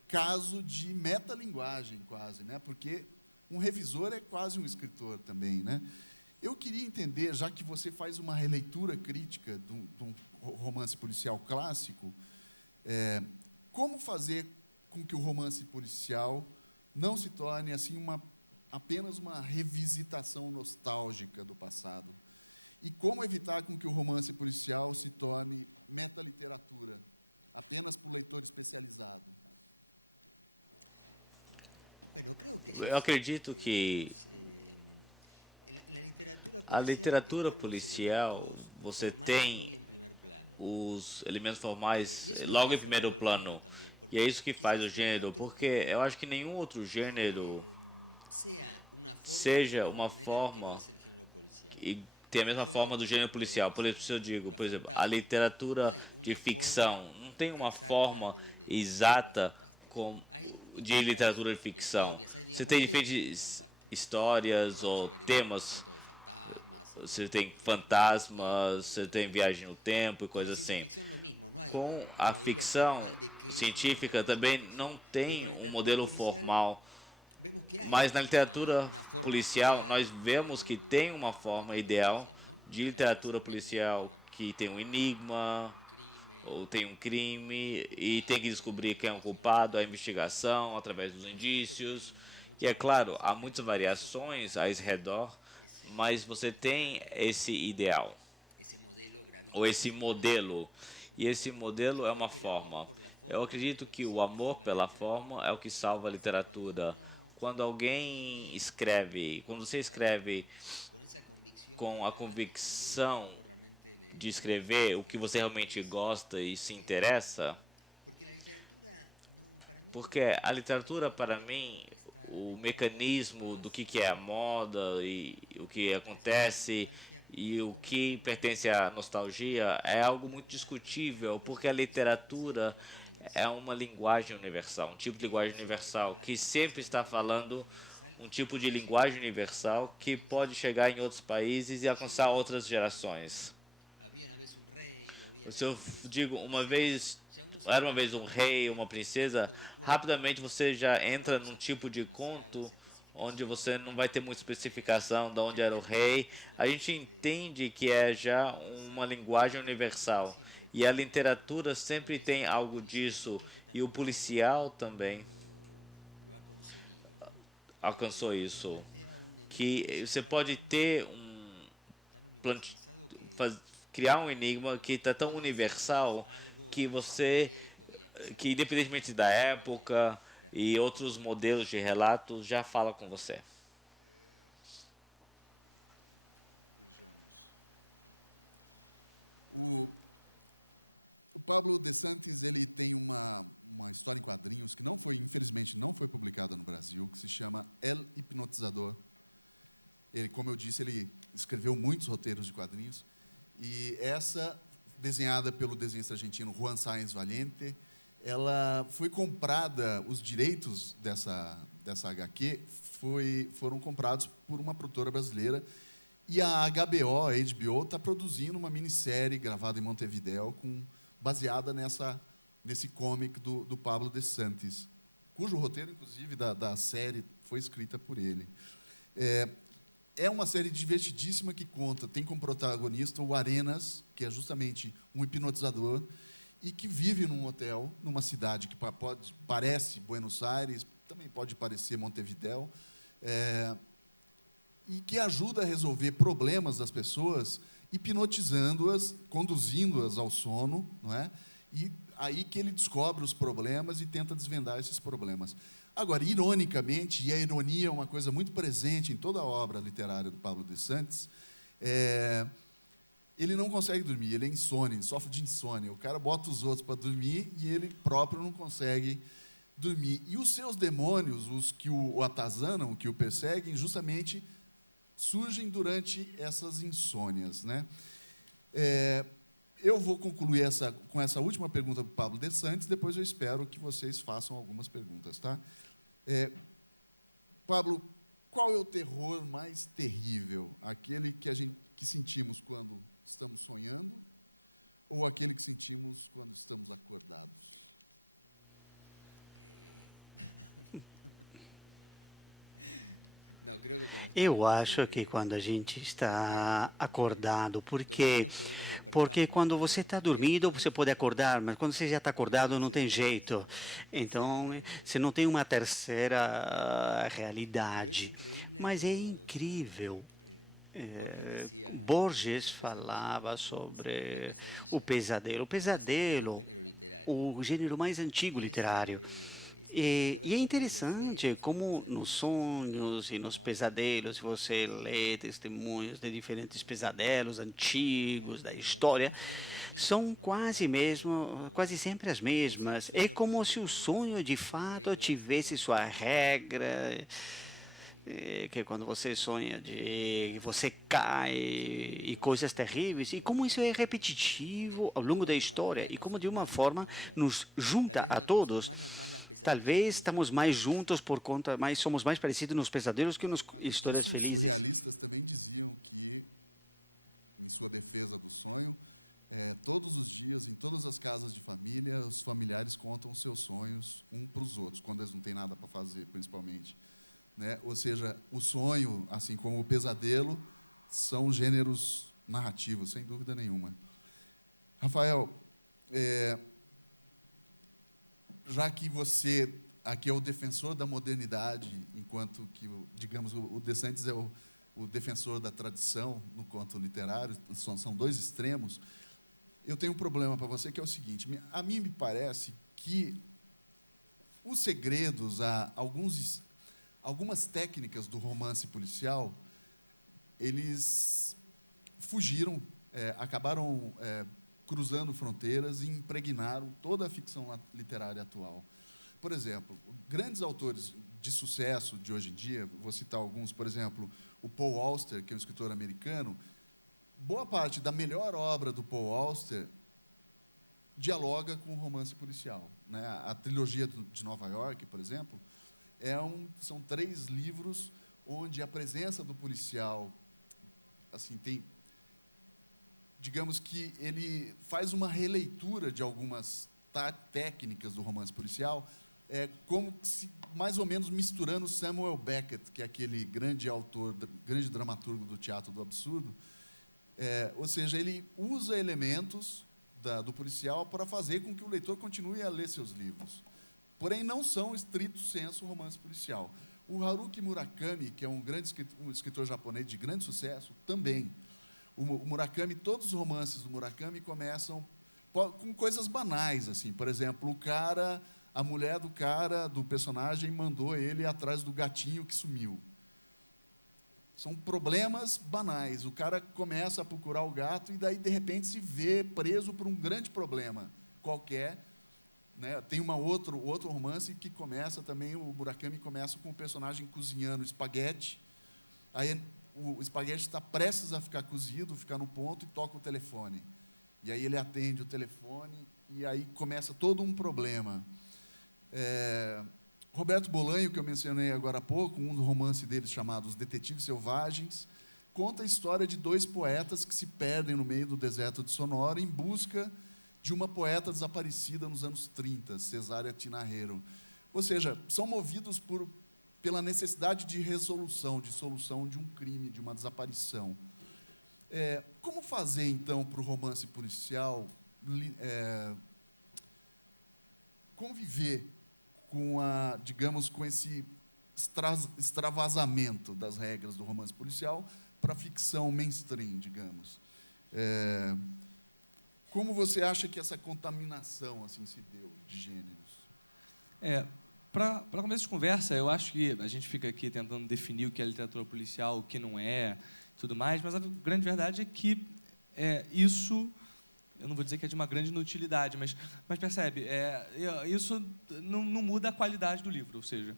caso de metalinguagem, quase, né? Porque um revisor é quase um escritor também, né? Eu queria entender, já que você faz uma releitura crítica de um romance policial clássico, como fazer com que o romance policial não se torne assim apenas uma revisitação nostálgica do passado? E como evitar com que o romance policial se torne metaliteratura, apenas para o leitor especializado? Eu acredito que a literatura policial, você tem os elementos formais logo em primeiro plano. E é isso que faz o gênero, porque eu acho que nenhum outro gênero seja uma forma e tem a mesma forma do gênero policial. Por isso eu digo, por exemplo, a literatura de ficção não tem uma forma exata de literatura de ficção. Você tem diferentes histórias ou temas. Você tem fantasmas, você tem viagem no tempo e coisas assim. Com a ficção científica também não tem um modelo formal. Mas na literatura policial nós vemos que tem uma forma ideal de literatura policial que tem um enigma, ou tem um crime e tem que descobrir quem é o culpado, a investigação através dos indícios. E é claro, há muitas variações ao redor, mas você tem esse ideal, ou esse modelo. E esse modelo é uma forma. Eu acredito que o amor pela forma é o que salva a literatura. Quando alguém escreve, quando você escreve com a convicção de escrever o que você realmente gosta e se interessa, porque a literatura, para mim, o mecanismo do que é a moda e o que acontece e o que pertence à nostalgia é algo muito discutível, porque a literatura é uma linguagem universal, um tipo de linguagem universal que sempre está falando um tipo de linguagem universal que pode chegar em outros países e alcançar outras gerações. Se eu digo era uma vez um rei, uma princesa, rapidamente você já entra num tipo de conto onde você não vai ter muita especificação de onde era o rei. A gente entende que é já uma linguagem universal. E a literatura sempre tem algo disso. E o policial também alcançou isso. Que você pode ter criar um enigma que está tão universal que independentemente da época e outros modelos de relatos, já fala com você. O Pablo de Santis, ele tem uma história em quadrinhos que infelizmente não foi publicada no Brasil, que se chama El Hipnotizador. Ele, como eu disse, ele escreveu muitos roteiros de quadrinhos. E essa, desenhada pelo desenhista argentino Juan Sáenz Valiente, ela foi comprada, os direitos dessa HQ foram comprados por uma produtora brasileira, e a HBO, a HBO, está produzindo uma minissérie gravada em Montevidéu, baseada nesse comic do Pablo de Santis, cujo roteiro, inclusive, da série foi escrita por ele. É uma série divertidíssima que tem como protagonista o Arenas, que é justamente um hipnotizador, e que vive num hotel, numa cidade que parece Buenos Aires, também pode parecer Montevidéu, e que ajuda a resolver problemas das pessoas, hipnotizando-as, conduzindo-as ao sono, não é? E aí que ele descobre os problemas e tenta desvendar esses problemas. Agora, ironicamente, e a ironia é uma coisa muito presente em toda a obra literária do Pablo de Santis, ele não consegue dormir, ele é insônia, ele sofre de insônia. O cara bota os outros para dormir e ele próprio não consegue dormir. E os seus demônios, os que o atazanam, que o perseguem, justamente surgem durante essas insônias, né? Eu vou concluir com essa última pergunta para o Pablo de Santis, depois eu espero que vocês façam algumas perguntas, tá? Pablo, qual é o terror mais terrível? Aquele que sentimos quando estamos sonhando ou aquele que sentimos quando estamos acordados? Eu acho que quando a gente está acordado, porque quando você está dormindo, você pode acordar, mas quando você já está acordado, não tem jeito. Então, você não tem uma terceira realidade. Mas é incrível. Borges falava sobre o pesadelo. O pesadelo, o gênero mais antigo literário. E é interessante como nos sonhos e nos pesadelos, se você lê testemunhos de diferentes pesadelos antigos da história, são quase sempre as mesmas. É como se o sonho de fato tivesse sua regra, que quando você sonha de você cai e coisas terríveis, e como isso é repetitivo ao longo da história e como de uma forma nos junta a todos. Talvez estamos mais juntos por conta, mas somos mais parecidos nos pesadelos que nas histórias Os felizes. surrealistas também diziam que, em sua defesa do sonho, todos os dias, em todas as casas de família, os familiares contam seus sonhos um para os outros, quando eles não têm nada para fazer, principalmente. Né? Ou seja, o sonho, assim como o pesadelo, são gêneros narrativos, sem dúvida nenhuma. Rafael, já que você aqui é o defensor da modernidade, enquanto que, digamos, o De Santis é o defensor da tradição no conto literário, são dois extremos, eu tenho um problema para você, que é o seguinte: a mim me parece que os segredos, algumas técnicas do romance policial, eles fugiram, acabaram cruzando fronteiras e impregnaram toda a ficção literária atual. Por exemplo, grandes autores de sucesso de hoje em dia, vou citar alguns, por exemplo, o Paul Auster, que é um escritor americano. Boa parte da melhor obra do Paul Auster dialoga com o romance policial, né? A trilogia de Nova York, por exemplo, são 3 livros onde a presença do policial, assim, digamos que ele faz uma releitura de algumas técnicas do romance policial, como se, mais ou menos misturando Samuel Beckett, que é aquele grande autor, grande dramaturgo do teatro do absurdo. Ou seja, ele usa elementos do policial para fazer com que o leitor continue a ler seus livros. Porém, não são, estrito sensu, romance policial. O Haruki Murakami, que é um escritor japonês de grande sucesso, também. O Murakami, todos os romances do Murakami começam com coisas banais, assim. Por exemplo, a mulher do personagem, mandou ele atrás do gatinho que sumiu. São problemas banais. O cara começa a procurar o gato e daí, de repente, se vê preso por um grande problema qualquer. Né? Tem outro romance que começa também, o Murakami começa com o personagem cozinhando espaguete. Aí o espaguete está prestes a ficar cozido, ficar no ponto, e toca o telefone. E aí ele atende o telefone e aí começa todo um problema. Roberto Bolanho, que eu mencionei agora há pouco, um romance dele chamado Os Detetives Selvagens, conta a história de 2 poetas que se perdem no meio do deserto de Sonora em busca de uma poeta desaparecida nos anos 30, Cesária Tinarreiro. Ou seja, são movidos pela necessidade de solução de um crime, de uma desaparição. Como fazer, então, para o romance policial conviver com esse extravasamento das regras do romance policial para a ficção mainstream, digamos? Como você acha que essa contaminação assim se deu de gêneros? Para começo de conversa, eu acho que a gente fica aqui tentando definir o que é literatura policial, o que não é, tudo mais, mas a grande verdade é que isso, eu não vou dizer que é de uma grande inutilidade, mas percebe, isso não muda a qualidade do livro, ou seja,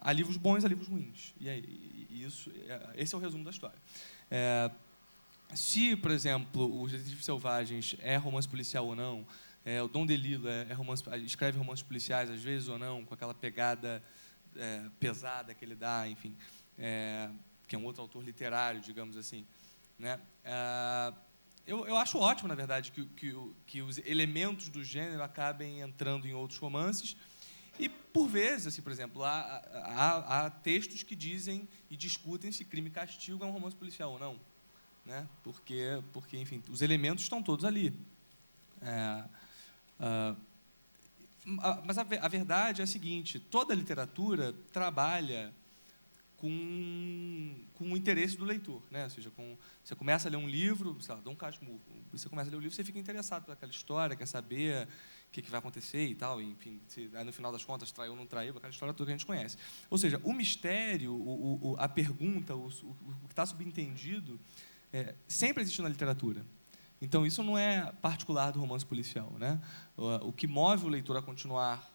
há livros bons, há livros ruins, esse é o resumo da história. Se, por exemplo, Os Detetives Selvagens é romance policial ou não, o Dom DeLillo escreve romances policiais, às vezes, ou não, com aquela pegada pesada que ele dá, enfim, que é um outro autor literário, digamos assim, né? Eu acho ótimo, na verdade, que os elementos do gênero acabem entrando em outros romances, E, por vezes, assim, por exemplo, há textos que dizem e discutem se Crime e Castigo é um romance policial ou não, né? Porque, enfim, os elementos estão todos ali. Mas a verdade é a seguinte: toda literatura trabalha com o interesse do leitor, né? Ou seja, você começa a ler um livro, sei lá, Dom Casmurro, você começa a ler o livro, você fica interessado por aquela história, quer saber o que vai acontecer e tal, enfim, se no final das contas traiu ou não traiu, aquela história toda que a gente conhece. Ou seja, o mistério, a pergunta, o que está subentendido, sempre existe na literatura. Então, isso não é particular do romance policial, né? O que move o leitor a continuar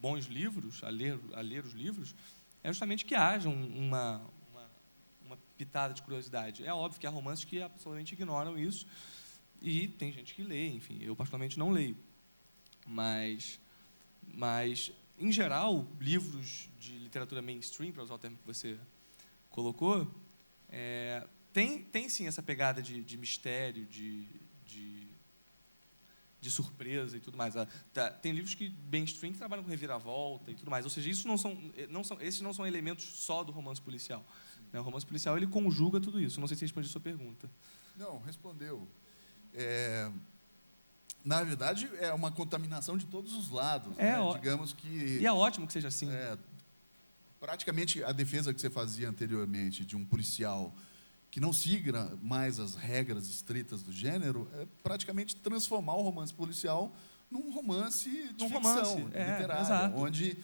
bons livros, a ler os livros, é justamente que haja uma pitada de curiosidade. É óbvio que há romances que absolutamente ignoram isso, e tem gente que lê, enfim, eu particularmente não leio. Mas em geral, livros de literatura mainstream, para usar o termo que você colocou, tem sim essa pegada de mistério, de surpresa e tudo mais. Tem livros que mainstream que trabalham com reviravolta e tudo mais. Ou seja, esses não são elementos só do romance policial. Né? O romance policial ele conjuga tudo isso. Não sei se respondi a sua pergunta. Não, respondeu. Na verdade, é uma contaminação de todos os lados. Né? Digamos que... E é ótimo que seja assim. Praticamente, a defesa que você fazia anteriormente de um policial que não siga mais as regras estritas do gênero, é praticamente transformar o romance policial num romance de ficção literária, exato. onde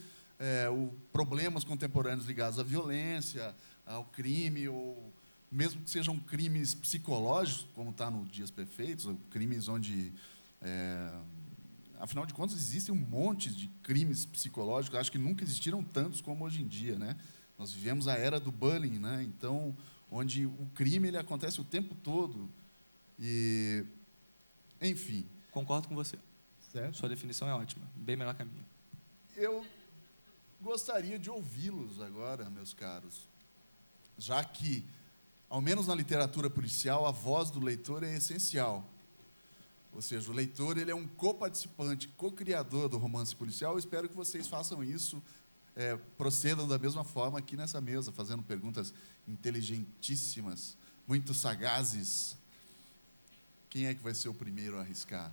problemas contemporâneos ligados à violência, ao crime, ou mesmo que sejam crimes psicológicos, como está no Dias Perfeitos, crimes onde, afinal de contas, existem um monte de crimes psicológicos, acho que nunca existiram tantos como hoje em dia, né? Nós vivemos a era do bullying, né? Então, onde o crime ele acontece o tempo todo. E, enfim. Concordo com você. Certo? Sua definição é ótima, bem melhor que a minha. Eu gostaria de ouvi-los agora, meus caros, já que, ao menos na literatura policial, a voz do leitor é essencial. Ou seja, o leitor ele é um coparticipante, co-criador do romance policial. Eu espero que vocês façam isso, procedam da mesma forma aqui nessa mesa, fazendo perguntas inteligentíssimas, muito sagazes. Quem é que vai ser o primeiro a arriscar?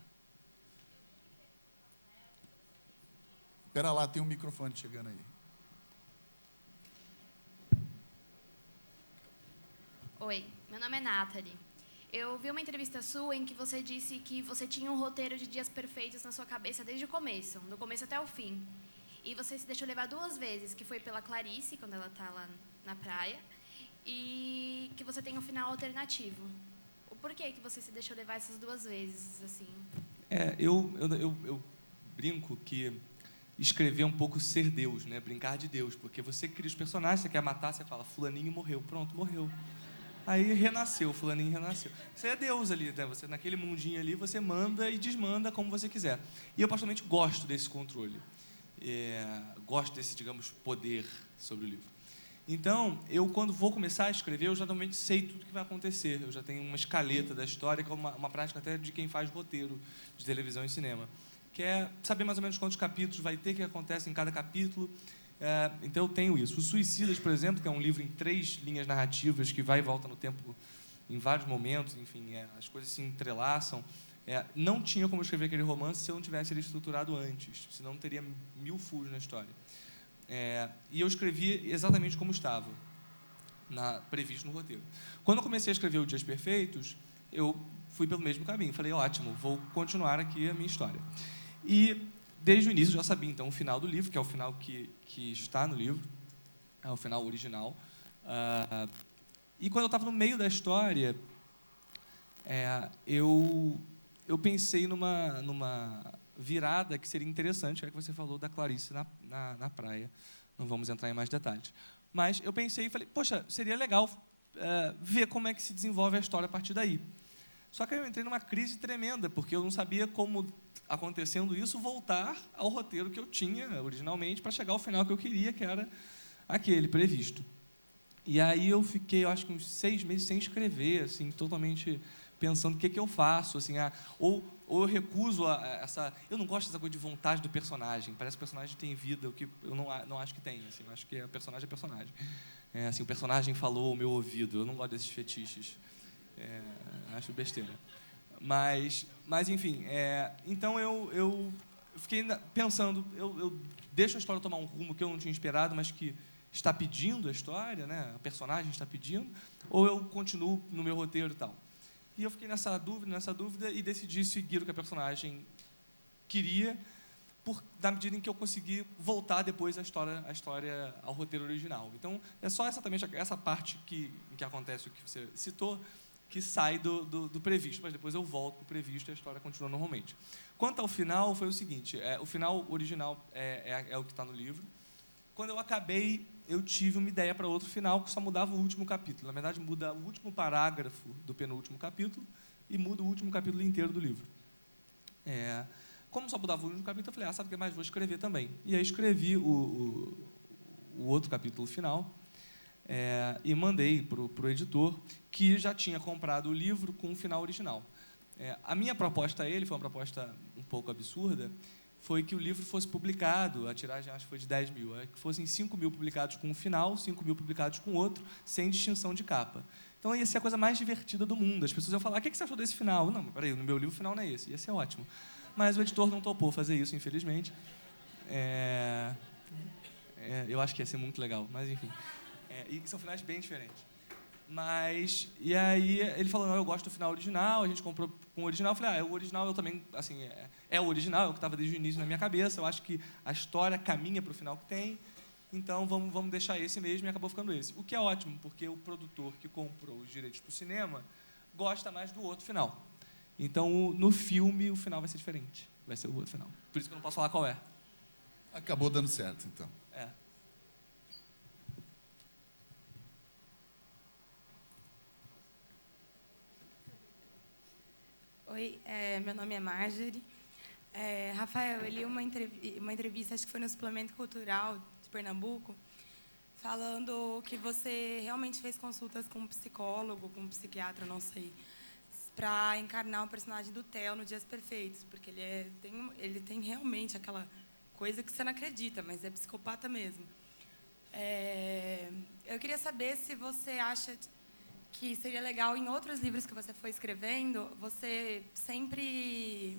Espera lá, tem um microfone chegando aí. Oi, meu nome é Nathalie. Eu vi uma entrevista sua em que você disse que você tinha um roteiro de Dias Perfeitos na sua cabeça desde o começo, do começo até o fim. E você se deixou levar 2 vezes, que foi pela Clarice, quando ela está lá na praia, e que você tem um final alternativo. O porquê que você se deixou levar essas 2 vezes, assim? Eu brinco que escrever é um pouco ser Deus, né? Brincar de Deus, porque você cria os personagens, você quer matar, você fala, fulaninho morreu, pronto, morreu. Aí renasceu, fulaninho renasceu. Você é Deus ali, né? Você, naquele mundinho ali, você manda e desmanda como você quiser. E eu, particularmente, gosto desse controle. Gosto desse, digamos, poder sobre o livro. Então, eu, quando vou começar a escrever, eu já normalmente sei tudo o que vai acontecer. Eu já tenho uma escaleta da história, que é uma prática até de quem faz roteiro de televisão e cinema, que é saber mais ou menos quantos capítulos vai ter, o que acontece em cada capítulo. Então, eu tenho isso. Os Suicidas, por exemplo, que é um livro em 3 linhas narrativas, que vai e volta no tempo em vários momentos, enfim, as coisas se entrelaçam. Não tinha como escrever aquele romance se eu não tivesse ele estruturado antes, senão teria 1000 furos na história. E eu escrevi exatamente como estava, previsto no roteiro. Quando eu comecei a escrever o Dias Perfeitos, eu fui pelo mesmo caminho. Falei, ótimo, vou continuar aqui a minha história. E, desde o início, já sabia, então, o final do livro, que é o final que está no livro, é o final original. E, quando eu estava no meio da história, eu pensei numa virada que seria interessante, que você falou da Clarice na praia. Não vamos entrar em mais detalhes. Mas eu pensei e falei, poxa, seria legal ver como é que se desenvolve a história a partir daí. Só que eu entrei numa crise tremenda, porque eu não sabia como, acontecendo isso, voltar ao roteiro que eu tinha originalmente para chegar ao final que eu queria, que era aquele previsto. E aí eu fiquei, eu acho que uns 6 meses sem escrever, assim, totalmente pensando o que eu faço, assim, ou eu recuso essa... Eu não gosto dessa coisa de vontade do personagem. Parece que o personagem tem vida, o que eu não acho que tem. Assim, eu acho que a personagem é personagem. Assim, o personagem falou ao meu ouvido. Eu não gosto desses fetiches. Acho besteira. Mas enfim, então eu fiquei pensando, eu deixo a história tomar um rumo que eu não tinha esperado, mas que está pedindo a história, né? A personagem está pedindo, ou eu continuo no meu roteiro e tal. E eu fiquei nessa dúvida e decidi seguir o que a personagem queria, na medida em que eu consegui voltar depois à história ao roteiro original. Então, é só exatamente essa parte em que acontece o que você citou, que sai do previsto, mas depois eu volto para o previsto e a história continua normalmente. Quanto ao final, foi o seguinte, o final original é o que está no livro. Quando eu acabei, eu tive uma ideia para outro final, que só mudava o último capítulo. Na verdade, muda o último parágrafo do penúltimo capítulo e muda o último capítulo inteiro do livro. Como só mudava o último capítulo, eu falei, sabe o que mais? Vou escrever também. E aí escrevi o outro capítulo final e mandei para o editor, que já tinha comprado o livro com o final original. A minha proposta a ele foi uma proposta um pouco absurda, foi que o livro fosse publicado, a tiragem acho que foi de 10 mil, que fossem 5 mil publicados com um final, 5 mil publicados com outro, sem distinção de capa. Então, ia ser a coisa mais divertida do mundo. As pessoas iam falar, o que você achou desse final? Não, peraí, no meu livro o final não é esse. Ia ser ótimo. Mas o editor não topou fazer isso, infelizmente. Eu acho que ia ser muito legal, mas enfim. E são finais bem diferentes. E aí ele falou, não, eu gosto do final original, a gente comprou com o original. Eu falei, o original eu também, assim, é o original, é o que estava desde o início na minha cabeça, eu acho que a história caminha para o final que tem, então vamos deixar esse mesmo, e acabou ficando esse. O que é ótimo, porque o produtor que comprou os direitos para o cinema gosta mais do outro final. Então, no filme, o final vai ser diferente, vai ser o outro final. Por isso que eu não posso falar qual é. Acabou dando certo, então. Oi, meu nome é Marjorie. Rafael, eu li uma entrevista, acho que foi no Suplemento Cultural de Pernambuco, falando que você realmente fez consultas com um psicólogo, com um psiquiatra, não sei, para encarnar o personagem do Theo no Dias Perfeitos, porque ele tem realmente aquela coisa que você não acredita, mas é psicopata mesmo. Eu queria saber se você acha que seria legal, em outros livros que você foi escrevendo, você sempre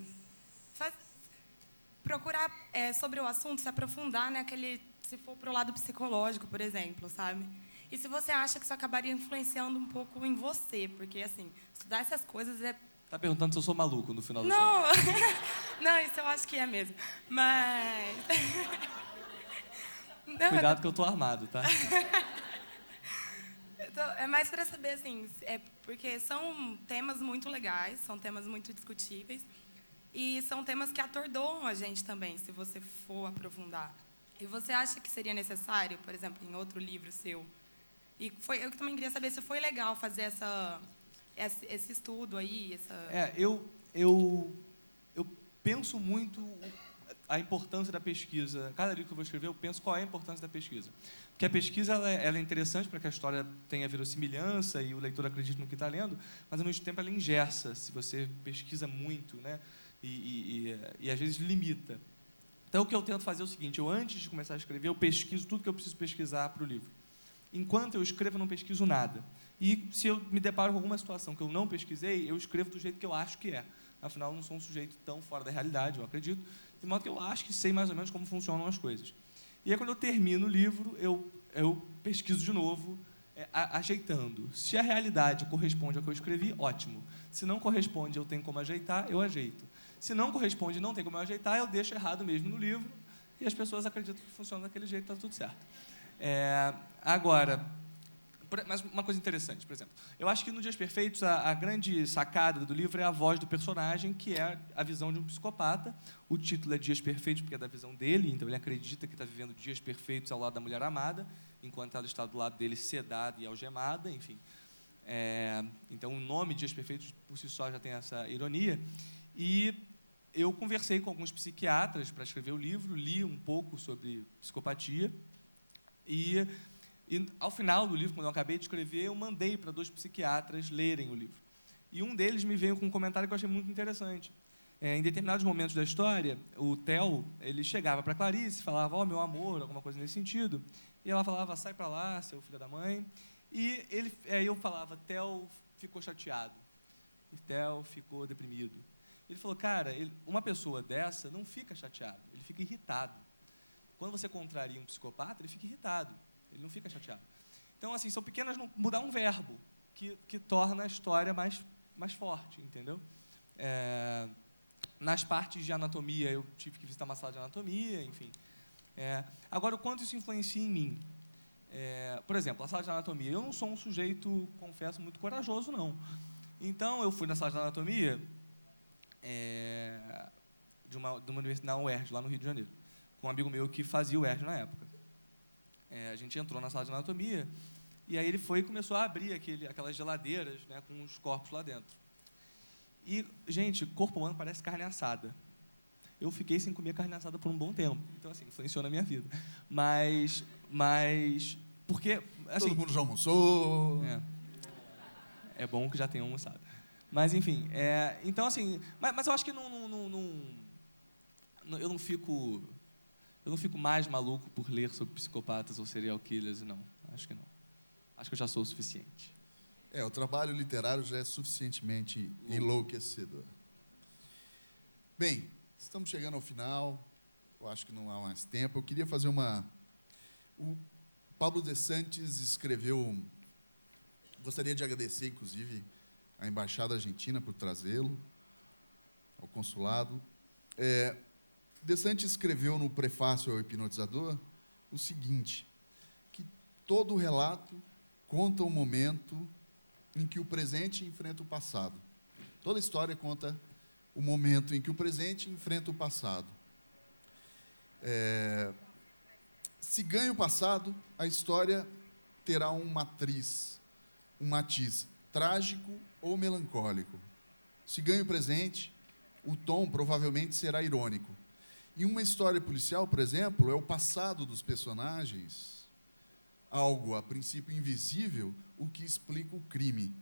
procurar sobre o assunto, se aprofundar naquele, se for para o lado psicológico, por exemplo, sabe? E se você acha que isso acabaria influenciando um pouco em você, porque, assim, estudar essas coisas é... Tá perguntando se eu sou maluco no final do Não, não, isso eu acho que é mesmo, mas... Não, Cuidado que eu tô armado, tá? Então, é mais para saber, assim, porque são temas muito legais, são temas muito discutíveis e são temas que atordoam a gente também, se você for aprofundar. E você acha que seria necessário, por exemplo, em outro livro seu? E eu também queria saber se foi legal fazer esse estudo aí. Eu penso muito a importância da pesquisa. Cada livro que eu vou escrever, eu penso qual é a importância da pesquisa. Porque a pesquisa ela é interessante para que a história tenha verossimilhança e o leitor acredite no que está lendo, mas, ao mesmo tempo, ela engessa, se você pesquisa muito, né? E às vezes, limita. Então, o que eu tento fazer é o seguinte, antes de começar a escrever, eu pesquiso tudo que eu preciso pesquisar para o livro. Enquanto eu escrevo, eu não pesquiso nada. E, se eu me deparo com alguma situação que eu não pesquisei, eu escrevo do jeito que eu acho que é. Afinal, eu não sou um sujeito tão fora da realidade, eu acredito, de modo que eu acho que sei mais ou menos como funcionam as coisas. E aí, quando eu termino o livro, eu pesquiso de novo, ajeitando. Se a realidade corresponde ao que eu escrevi, ótimo. Se não corresponde, eu tenho como ajeitar, eu ajeito. Se não corresponde e não tem como eu ajeitar, eu deixo errado mesmo no livro e as pessoas acreditam que funciona daquele jeito, está tudo certo. Agora, mas uma coisa interessante, por exemplo, eu acho que no Dias Perfeitos a grande sacada do livro é a voz do personagem, que é a visão de um psicopata. O título é Dias Perfeitos porque é da visão dele, então ele acredita que está vivendo dias perfeitos ao lado da mulher amada, enquanto ela está do lado dele sedada e algemada, enfim. Então o nome Dias Perfeitos por si só já tem essa ironia. E eu conversei com alguns psiquiatras para escrever o livro, li um pouco sobre psicopatia e ao final do livro, quando eu acabei de escrever, eu mandei para 2 psiquiatras lerem o livro. E um deles me veio com um comentário que eu achei muito interessante. Em determinados momentos da história, o Theo, ele chegava para Clarice, falava, ó, meu amor, alguma coisa nesse sentido, e ela falava, sai para lá, seu filho da mãe. E aí eu falava, Theo ficou chateado, e Theo ficou deprimido. Ele falou, cara, uma pessoa dessa não fica chateado, ele fica irritado. Quando você contraria um psicopata, ele fica irritado, ele não fica chateado. Então, assim, são pequenas... Mudar um verbo que torna a história mais forte, entendeu? Nas partes de anatomia, eu tive que visitar uma sala de anatomia, enfim. Agora, o quanto isso influencia em mim? Por exemplo, a sala de anatomia. Eu não sou um sujeito, confesso, muito corajoso, não. Então, eu fui na sala de anatomia de uma universidade, na UERJ, lá no Rio de Janeiro, com um amigo meu que fazia o UERJ na época. A gente entrou na sala de anatomia e aí ele foi e começou a abrir aquelas geladeiras, né, com os corpos lá dentro. E, gente, corpo humano parece carne assada. Eu fiquei sem comer carne assada por um bom tempo. Então, assim, influenciou na minha vida. Mas porque... Assim, todo mundo já almoçou. É bom que já tenha almoçado. Mas, enfim, então, assim... Mas eu acho que eu não fico mais maluco por ler sobre psicopatas ou serial killers, não. Acho que não. Acho que eu já sou o suficiente. O trabalho literário já é suficientemente enlouquecedor. Bem, estamos chegando ao final. Eu acho que não há mais tempo. Eu queria fazer O Pablo de Santis escreveu... Gostaria de agradecer, inclusive, à Embaixada Argentina por trazê-lo, ao consulado. De Santis escreveu no prefácio ao Hipnotizador o seguinte, que todo relato conta o momento em que o presente enfrenta o passado. Toda história conta o momento em que o presente enfrenta o passado. Se ganha o passado, a história terá um matiz trágico ou melancólico. Se ganha o presente, o tom provavelmente será irônico. Em uma história policial, por exemplo, é o passado dos personagens, algo a princípio invisível, o que explica o crime.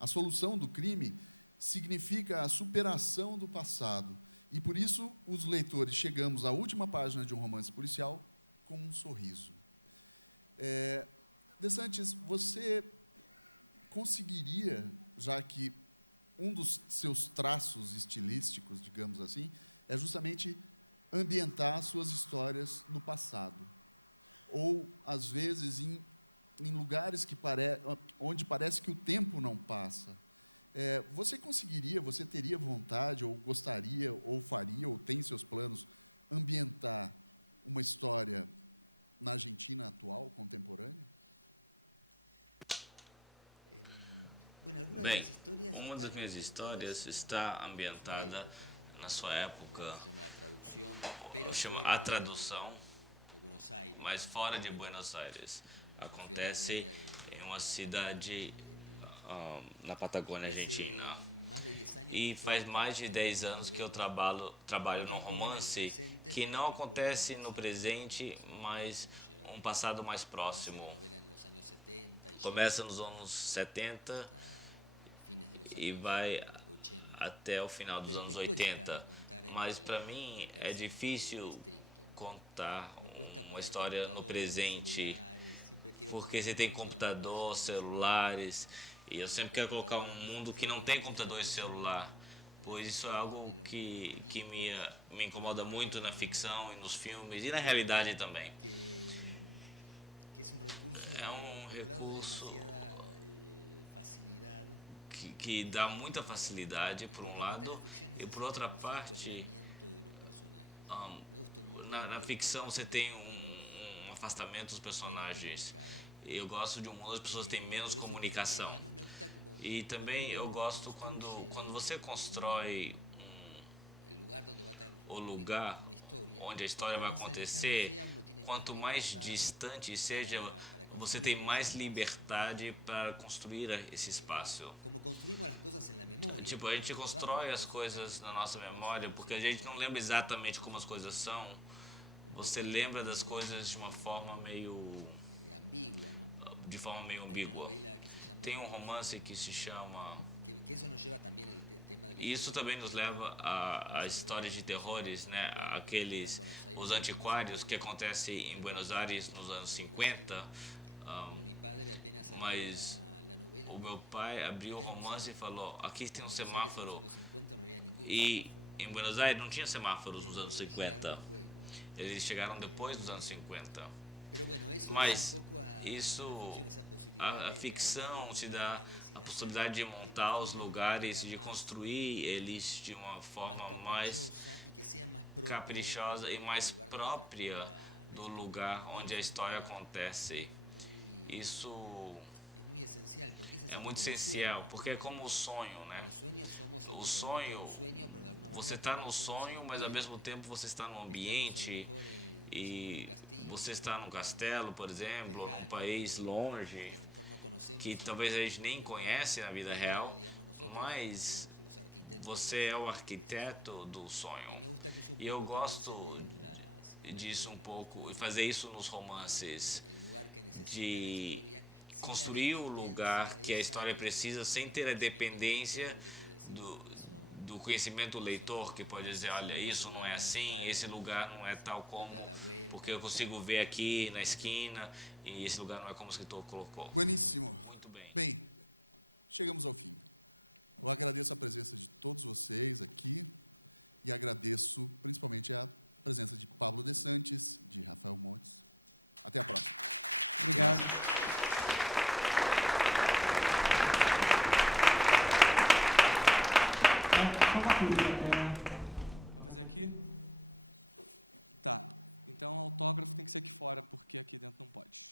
A solução do crime significa a superação do passado. E, por isso, os leitores chegamos à última página de um romance policial com um sorriso. De Santis, você conseguiria, já que um dos seus traços estilísticos, digamos assim, é justamente ambientar suas histórias no passado. Ou, às vezes, em lugares onde parece que o tempo não passa. Você conseguiria, você teria vontade, ou gostaria, ou faria, ou tem seus planos, ambientar uma história na Argentina atual, contemporânea? Bem, uma das minhas histórias está ambientada na sua época, chama A Tradução, mas fora de Buenos Aires. Acontece em uma cidade na Patagônia Argentina. E faz mais de 10 anos que eu trabalho num romance que não acontece no presente, mas um passado mais próximo. Começa nos anos 70 e vai até o final dos anos 80. Mas, para mim, é difícil contar uma história no presente, porque você tem computador, celulares, e eu sempre quero colocar um mundo que não tem computador e celular, pois isso é algo que me incomoda muito na ficção e nos filmes, e na realidade também. É um recurso que dá muita facilidade, por um lado, e por outra parte, na ficção você tem um afastamento dos personagens. Eu gosto de um mundo onde as pessoas têm menos comunicação. E também eu gosto quando você constrói o lugar onde a história vai acontecer, quanto mais distante seja, você tem mais liberdade para construir esse espaço. Tipo, a gente constrói as coisas na nossa memória porque a gente não lembra exatamente como as coisas são. Você lembra das coisas de uma forma meio ambígua. Tem um romance que se chama Isso também nos leva à história de terrores, né? Os antiquários que acontecem em Buenos Aires nos anos 50. Mas o meu pai abriu o romance e falou: aqui tem um semáforo. E em Buenos Aires não tinha semáforos nos anos 50. Eles chegaram depois dos anos 50. Mas isso, a ficção te dá a possibilidade de montar os lugares, de construir eles de uma forma mais caprichosa e mais própria do lugar onde a história acontece. Isso é muito essencial, porque é como o sonho, né? O sonho, você está no sonho, mas ao mesmo tempo você está no ambiente e você está num castelo, por exemplo, num país longe, que talvez a gente nem conhece na vida real, mas você é o arquiteto do sonho. E eu gosto disso um pouco, e fazer isso nos romances, de construir o lugar que a história precisa sem ter a dependência do conhecimento do leitor, que pode dizer, olha, isso não é assim, esse lugar não é tal como, porque eu consigo ver aqui na esquina e esse lugar não é como o escritor colocou. Bueníssimo. Muito bem. Bem, chegamos ao fim. Eu agradeço a presença de todos vocês aqui e agradeço principalmente a presença de Pablo De Santis, de Rafael Montes. Até a próxima. Obrigado. Vai fazer aqui? Tá. Então, autógrafo tem que ser aqui fora, porque aqui dentro não pode.